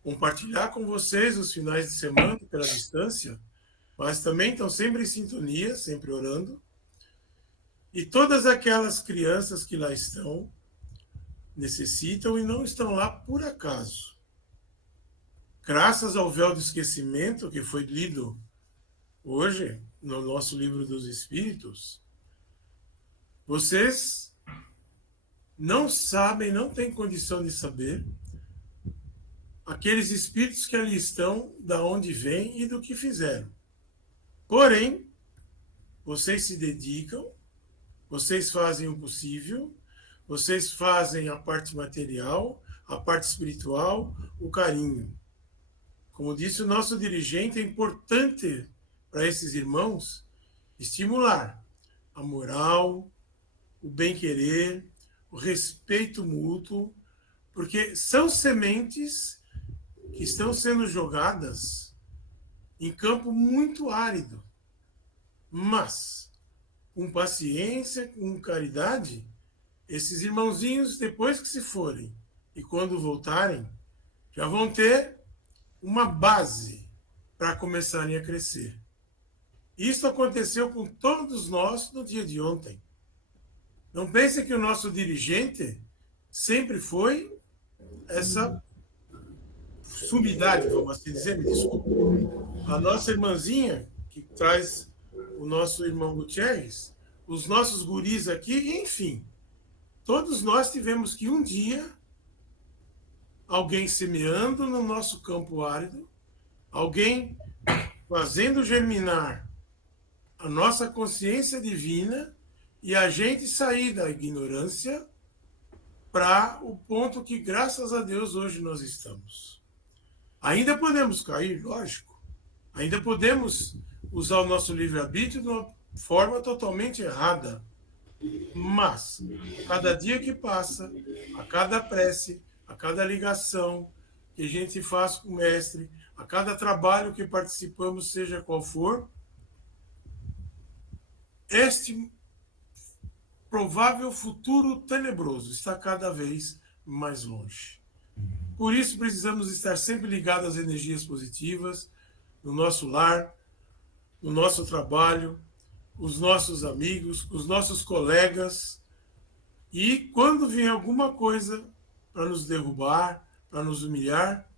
compartilhar com vocês os finais de semana pela distância, mas também estão sempre em sintonia, sempre orando. E todas aquelas crianças que lá estão, necessitam e não estão lá por acaso. Graças ao véu do esquecimento que foi lido hoje no nosso livro dos Espíritos, vocês não sabem, não têm condição de saber aqueles espíritos que ali estão, da onde vêm e do que fizeram. Porém, vocês se dedicam, vocês fazem o possível, vocês fazem a parte material, a parte espiritual, o carinho. Como disse o nosso dirigente, é importante para esses irmãos estimular a moral, o bem-querer, o respeito mútuo, porque são sementes que estão sendo jogadas em campo muito árido. Mas, com paciência, com caridade, esses irmãozinhos, depois que se forem e quando voltarem, já vão ter uma base para começarem a crescer. Isso aconteceu com todos nós no dia de ontem. Não pense que o nosso dirigente sempre foi essa sumidade, vamos assim dizer, me desculpe. A nossa irmãzinha, que traz o nosso irmão Gutierrez, os nossos guris aqui, enfim, todos nós tivemos que um dia, alguém semeando no nosso campo árido, alguém fazendo germinar a nossa consciência divina e a gente sair da ignorância para o ponto que, graças a Deus, hoje nós estamos. Ainda podemos cair, lógico. Ainda podemos usar o nosso livre-arbítrio de uma forma totalmente errada. Mas, a cada dia que passa, a cada prece, a cada ligação que a gente faz com o Mestre, a cada trabalho que participamos, seja qual for, este provável futuro tenebroso está cada vez mais longe. Por isso, precisamos estar sempre ligados às energias positivas, no nosso lar, no nosso trabalho, os nossos amigos, os nossos colegas. E quando vier alguma coisa para nos derrubar, para nos humilhar,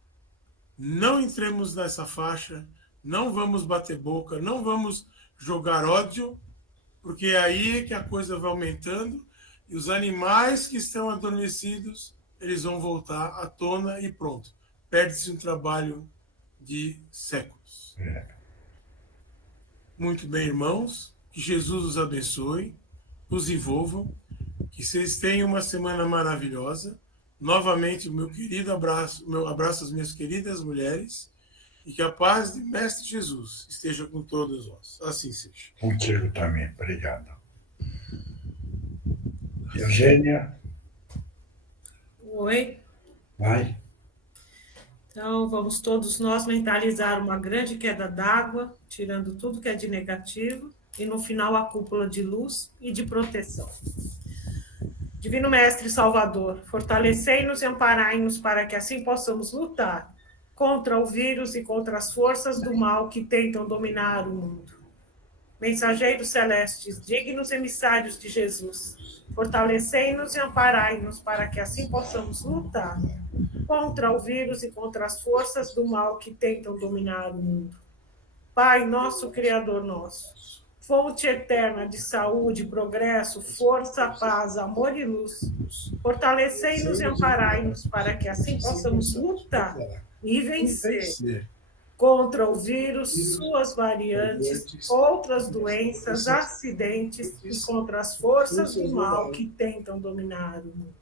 não entremos nessa faixa, não vamos bater boca, não vamos jogar ódio, porque é aí que a coisa vai aumentando e os animais que estão adormecidos, eles vão voltar à tona e pronto. Perde-se um trabalho de séculos. Muito bem, irmãos. Que Jesus os abençoe, os envolvam, que vocês tenham uma semana maravilhosa. Novamente, o meu querido abraço, meu abraço às minhas queridas mulheres, e que a paz de Mestre Jesus esteja com todos nós. Assim seja. Contigo também. Obrigado. Eugênia? Oi. Vai. Então, vamos todos nós mentalizar uma grande queda d'água, tirando tudo que é de negativo, e no final a cúpula de luz e de proteção. Divino Mestre Salvador, fortalecei-nos e amparai-nos para que assim possamos lutar contra o vírus e contra as forças do mal que tentam dominar o mundo. Mensageiros celestes, dignos emissários de Jesus, fortalecei-nos e amparai-nos para que assim possamos lutar contra o vírus e contra as forças do mal que tentam dominar o mundo. Pai nosso, Criador nosso, fonte eterna de saúde, progresso, força, paz, amor e luz, fortalecei-nos e amparai-nos para que assim possamos lutar e vencer contra o vírus, suas variantes, outras doenças, acidentes e contra as forças do mal que tentam dominar o mundo.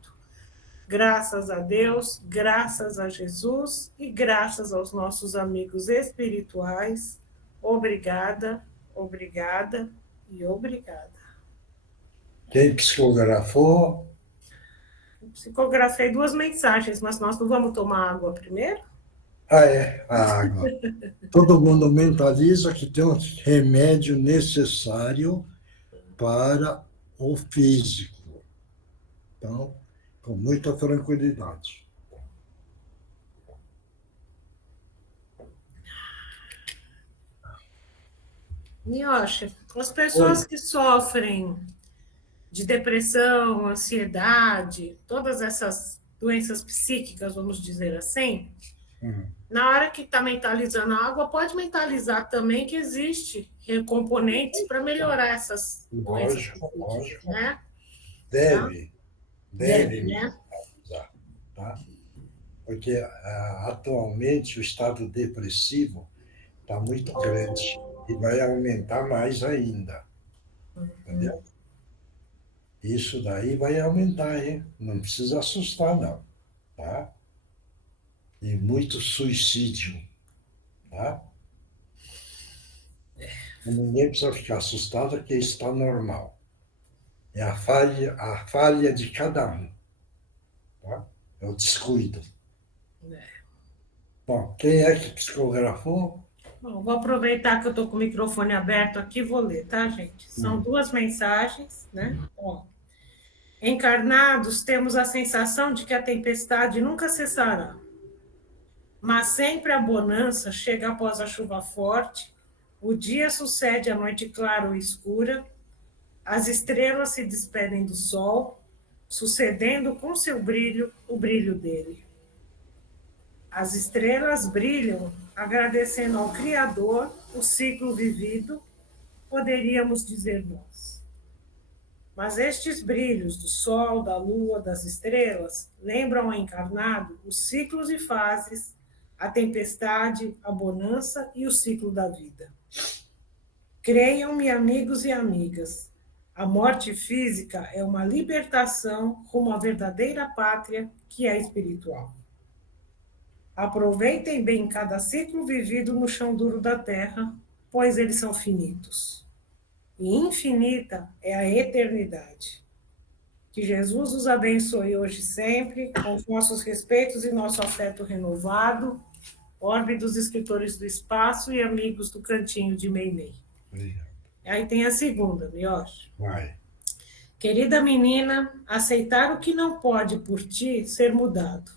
Graças a Deus, graças a Jesus e graças aos nossos amigos espirituais. Obrigada, obrigada e obrigada. Quem psicografou? Psicografei 2 mensagens, mas nós não vamos tomar água primeiro? A água. Todo mundo mentaliza que tem um remédio necessário para o físico. Então, com muita tranquilidade. Miocha, as pessoas que sofrem de depressão, ansiedade, todas essas doenças psíquicas, vamos dizer assim, na hora que está mentalizando a água, pode mentalizar também que existe componentes para melhorar essas doenças psíquicas, né? Deve né? usar, tá? Porque atualmente o estado depressivo está muito grande e vai aumentar mais ainda. Entendeu? Isso daí vai aumentar, hein? Não precisa assustar, não. Tá? E muito suicídio. Tá? Ninguém precisa ficar assustado, porque isso está normal. É a falha de cada um. Tá? É o descuido. Bom, quem é que psicografou? Bom, vou aproveitar que eu estou com o microfone aberto aqui e vou ler, tá, gente? São 2 mensagens, né? Ó. Encarnados, temos a sensação de que a tempestade nunca cessará, mas sempre a bonança chega após a chuva forte, o dia sucede à noite clara ou escura, as estrelas se despedem do sol, sucedendo com seu brilho o brilho dele. As estrelas brilham, agradecendo ao Criador o ciclo vivido, poderíamos dizer nós. Mas estes brilhos do sol, da lua, das estrelas, lembram ao encarnado os ciclos e fases, a tempestade, a bonança e o ciclo da vida. Creiam-me, amigos e amigas, a morte física é uma libertação rumo à verdadeira pátria, que é espiritual. Aproveitem bem cada ciclo vivido no chão duro da terra, pois eles são finitos. E infinita é a eternidade. Que Jesus os abençoe hoje e sempre, com os nossos respeitos e nosso afeto renovado, Orbe dos Escritores do Espaço e amigos do Cantinho de Meimei. Aí tem a segunda, Miocha. Vai. Querida menina, aceitar o que não pode por ti ser mudado.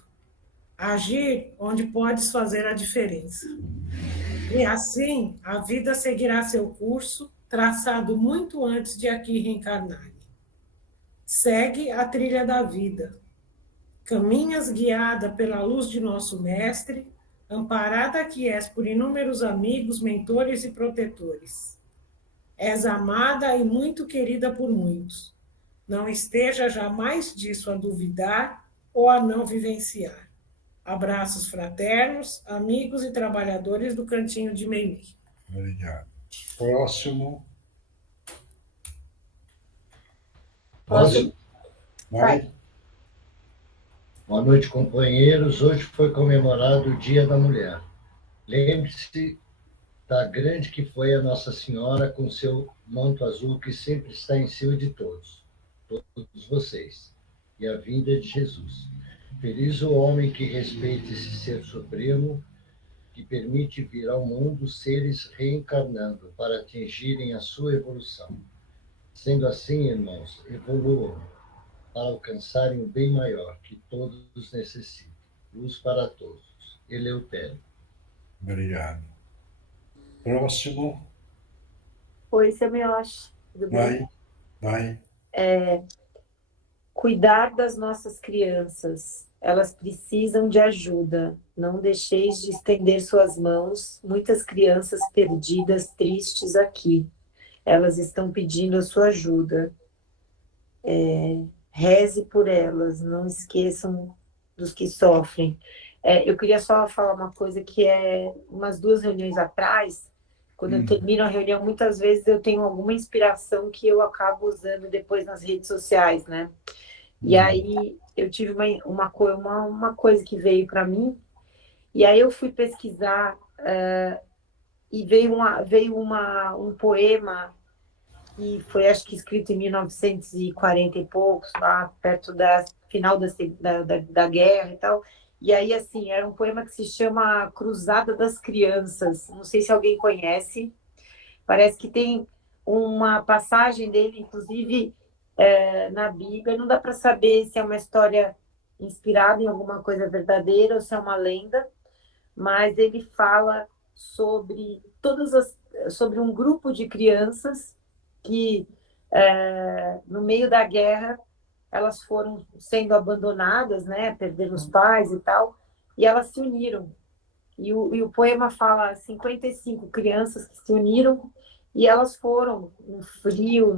Agir onde podes fazer a diferença. E assim, a vida seguirá seu curso, traçado muito antes de aqui reencarnar. Segue a trilha da vida. Caminhas guiada pela luz de nosso mestre, amparada que és por inúmeros amigos, mentores e protetores. És amada e muito querida por muitos. Não esteja jamais disso a duvidar ou a não vivenciar. Abraços fraternos, amigos e trabalhadores do Cantinho de Meimei. Obrigado. Próximo. Posso? Vai. Boa noite, companheiros. Hoje foi comemorado o Dia da Mulher. Lembre-se da grande que foi a Nossa Senhora com seu manto azul que sempre está em cima de todos vocês, e a vinda de Jesus. Feliz o homem que respeita esse ser supremo, que permite vir ao mundo seres reencarnando para atingirem a sua evolução. Sendo assim, irmãos, evoluam para alcançarem o bem maior que todos necessitam. Luz para todos. Eleutério. Obrigado. Próximo. Oi, Semioche. Tudo bem? Vai. Cuidar das nossas crianças. Elas precisam de ajuda. Não deixeis de estender suas mãos. Muitas crianças perdidas, tristes aqui. Elas estão pedindo a sua ajuda. Reze por elas. Não esqueçam dos que sofrem. Eu queria só falar uma coisa que umas 2 reuniões atrás, quando eu termino a reunião, muitas vezes eu tenho alguma inspiração que eu acabo usando depois nas redes sociais, né? E aí eu tive uma coisa que veio para mim, e aí eu fui pesquisar e veio um poema que foi, acho que, escrito em 1940 e poucos, lá perto da final da guerra e tal, E aí, assim, era um poema que se chama Cruzada das Crianças. Não sei se alguém conhece. Parece que tem uma passagem dele, inclusive, na Bíblia. Não dá para saber se é uma história inspirada em alguma coisa verdadeira ou se é uma lenda, mas ele fala sobre sobre um grupo de crianças que, no meio da guerra, elas foram sendo abandonadas, né, perderam os pais e tal, e elas se uniram. E o poema fala 55 crianças que se uniram e elas foram, no frio,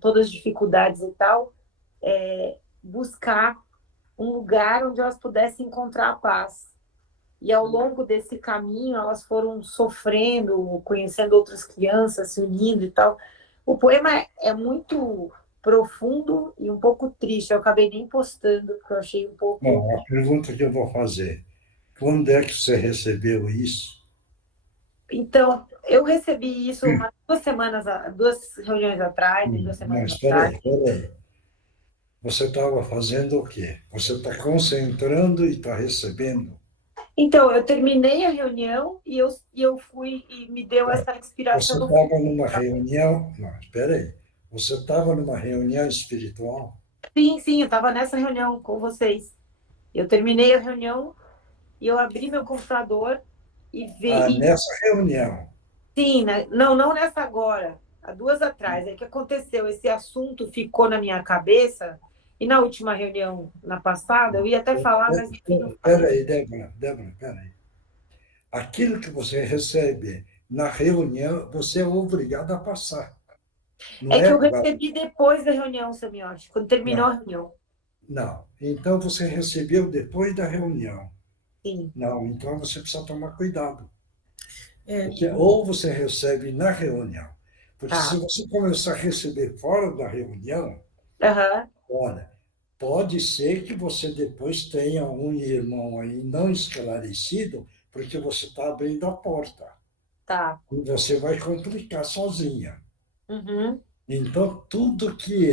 todas as dificuldades e tal, buscar um lugar onde elas pudessem encontrar a paz. E ao longo desse caminho, elas foram sofrendo, conhecendo outras crianças, se unindo e tal. O poema é muito profundo e um pouco triste. Eu acabei nem postando, porque eu achei um pouco... Bom, a pergunta que eu vou fazer, quando é que você recebeu isso? Então, eu recebi isso umas 2 reuniões atrás, 2 Mas semanas espera atrás. aí. Você estava fazendo o quê? Você está concentrando e está recebendo? Então, eu terminei a reunião e eu fui e me deu essa Você inspiração. estava numa reunião? Não, espera aí. Você estava numa reunião espiritual? Sim, eu estava nessa reunião com vocês. Eu terminei a reunião e eu abri meu computador e vi. Nessa reunião. Sim, né? Não nessa agora, há 2 atrás. É que aconteceu, esse assunto ficou na minha cabeça e na última reunião, na passada, eu ia até falar, mas não Espera aí, Débora, espera aí. Aquilo que você recebe na reunião, você é obrigado a passar. Não É que eu é? recebi depois da reunião, Semiotti, quando terminou a reunião. Não. Então você recebeu depois da reunião. Sim. Não, então você precisa tomar cuidado. É, Porque ou você recebe na reunião. Porque Tá. se você começar a receber fora da reunião, Aham. olha, pode ser que você depois tenha um irmão aí não esclarecido, porque você está abrindo a porta. Tá. E você vai complicar sozinha. Uhum. Então, tudo que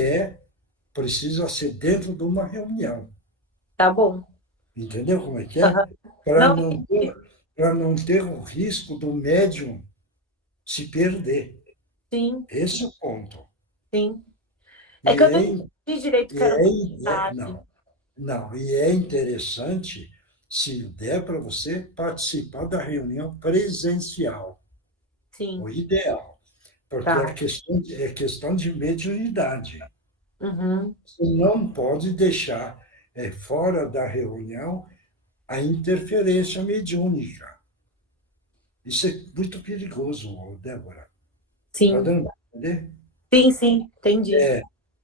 precisa ser dentro de uma reunião. Tá bom. Entendeu como é que é? Aham. Para Não, não ter o risco do médium se perder. sim, Esse é o ponto. sim. E É que eu não é, entendi direito que e era é, um sabe. não, e é interessante se der para você participar da reunião presencial, Sim, o ideal, porque tá. é questão de mediunidade. Uhum. Você não pode deixar fora da reunião a interferência mediúnica. Isso é muito perigoso, Débora. Está Sim, dando para entender? sim, entendi.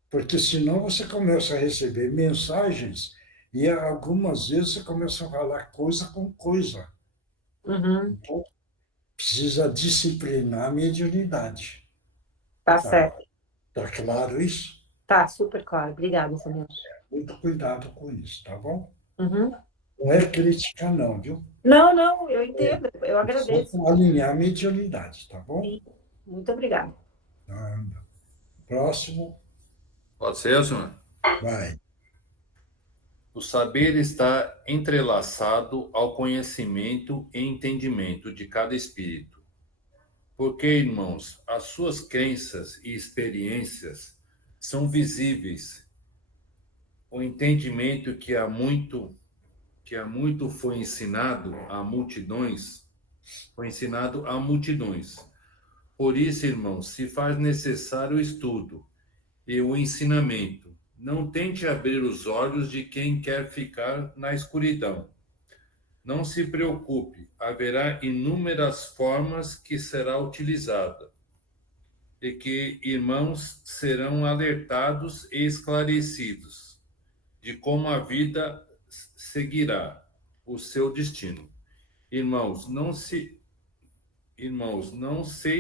Porque senão você começa a receber mensagens e algumas vezes você começa a falar coisa com coisa. Uhum. Então, precisa disciplinar a mediunidade. Tá Tá, certo. tá claro isso? Tá, super claro. Obrigada, Semiotti. Muito cuidado com isso, tá bom? Uhum. Não é crítica não, viu? Não, eu entendo. Eu agradeço. Só alinhar a mediunidade, tá bom? Sim, muito obrigada. Próximo, Pode ser, senhor? vai. O saber está entrelaçado ao conhecimento e entendimento de cada espírito. Porque, irmãos, as suas crenças e experiências são visíveis. O entendimento que há muito foi ensinado a multidões, Por isso, irmãos, se faz necessário o estudo e o ensinamento. Não tente abrir os olhos de quem quer ficar na escuridão. Não se preocupe, haverá inúmeras formas que será utilizada e que irmãos serão alertados e esclarecidos de como a vida seguirá o seu destino. Irmãos, não sei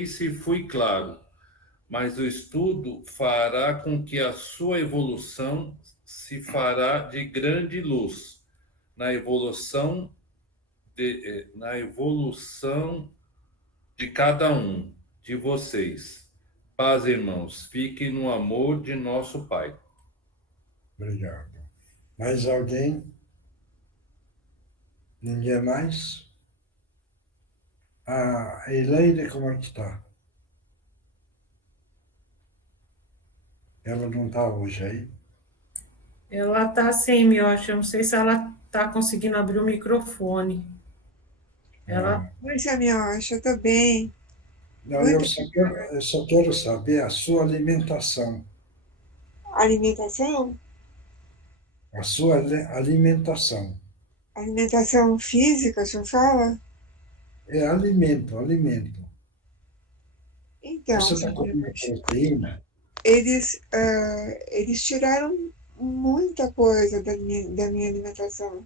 se fui claro, mas o estudo fará com que a sua evolução se fará de grande luz na evolução de cada um de vocês. Paz, irmãos, fiquem no amor de nosso Pai. Obrigado. Mais alguém? Ninguém mais? A Eleide, como é que está? Ela não está hoje aí? Ela está sem, Miocha. Eu não sei se ela está conseguindo abrir o microfone. Ela... Oi, Miocha, eu estou bem. Não, eu só quero saber a sua alimentação. Alimentação? A sua alimentação. Alimentação física, o senhor fala? É alimento. Então, você está comendo proteína? Eles tiraram muita coisa da minha alimentação.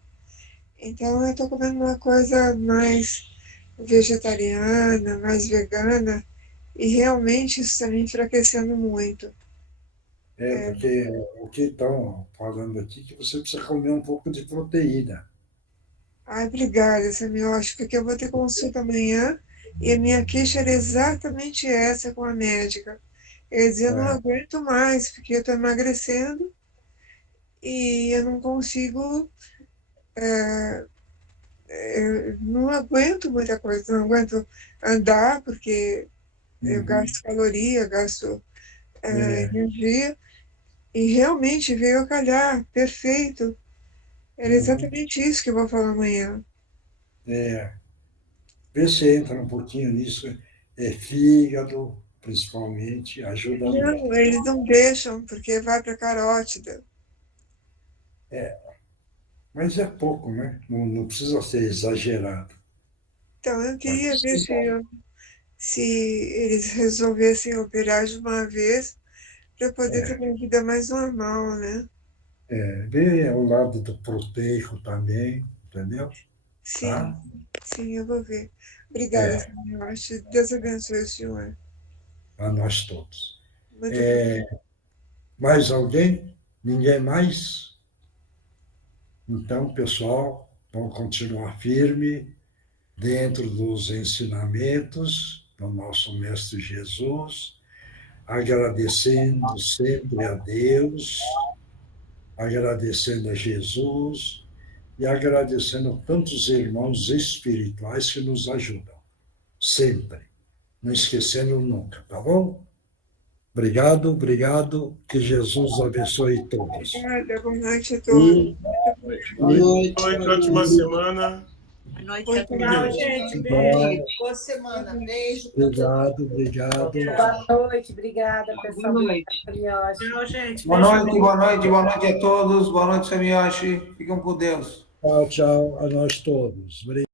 Então, eu estou comendo uma coisa mais vegetariana, mais vegana, e realmente isso está me enfraquecendo muito. Porque o que estão falando aqui é que você precisa comer um pouco de proteína. Ai, obrigada, Samiocha, porque eu vou ter consulta amanhã e a minha queixa era exatamente essa com a médica. Eu dizia, eu não aguento mais, porque eu estou emagrecendo e eu não consigo, eu não aguento muita coisa, não aguento andar, porque eu gasto caloria, gasto energia, e realmente veio a calhar, perfeito. Era exatamente isso que eu vou falar amanhã. Vê se entra um pouquinho nisso. Fígado, principalmente, ajuda muito. Não, eles não deixam, porque vai para a carótida. Mas é pouco, né? Não precisa ser exagerado. Então, eu queria ver se eles resolvessem operar de uma vez para poder ter uma vida mais normal, né? Vê o lado do proteico também, entendeu? Sim, tá? Sim, eu vou ver. Obrigada, Senhor. Deus abençoe o senhor. A nós todos. Muito obrigada. Mais alguém? Ninguém mais? Então, pessoal, vamos continuar firme dentro dos ensinamentos do nosso Mestre Jesus, agradecendo sempre a Deus, agradecendo a Jesus e agradecendo tantos irmãos espirituais que nos ajudam, sempre, não esquecendo nunca, tá bom? Obrigado, que Jesus abençoe todos. Obrigada, boa noite a todos. Boa noite, ótima semana. Boa noite, Tchau, gente. Beijo. Boa semana. Beijo. Obrigado. Boa noite, obrigada, pessoal. Boa noite. Tchau, gente. Boa noite a todos. Boa noite, Samiochi. Fiquem com Deus. Tchau, a nós todos. Obrigado.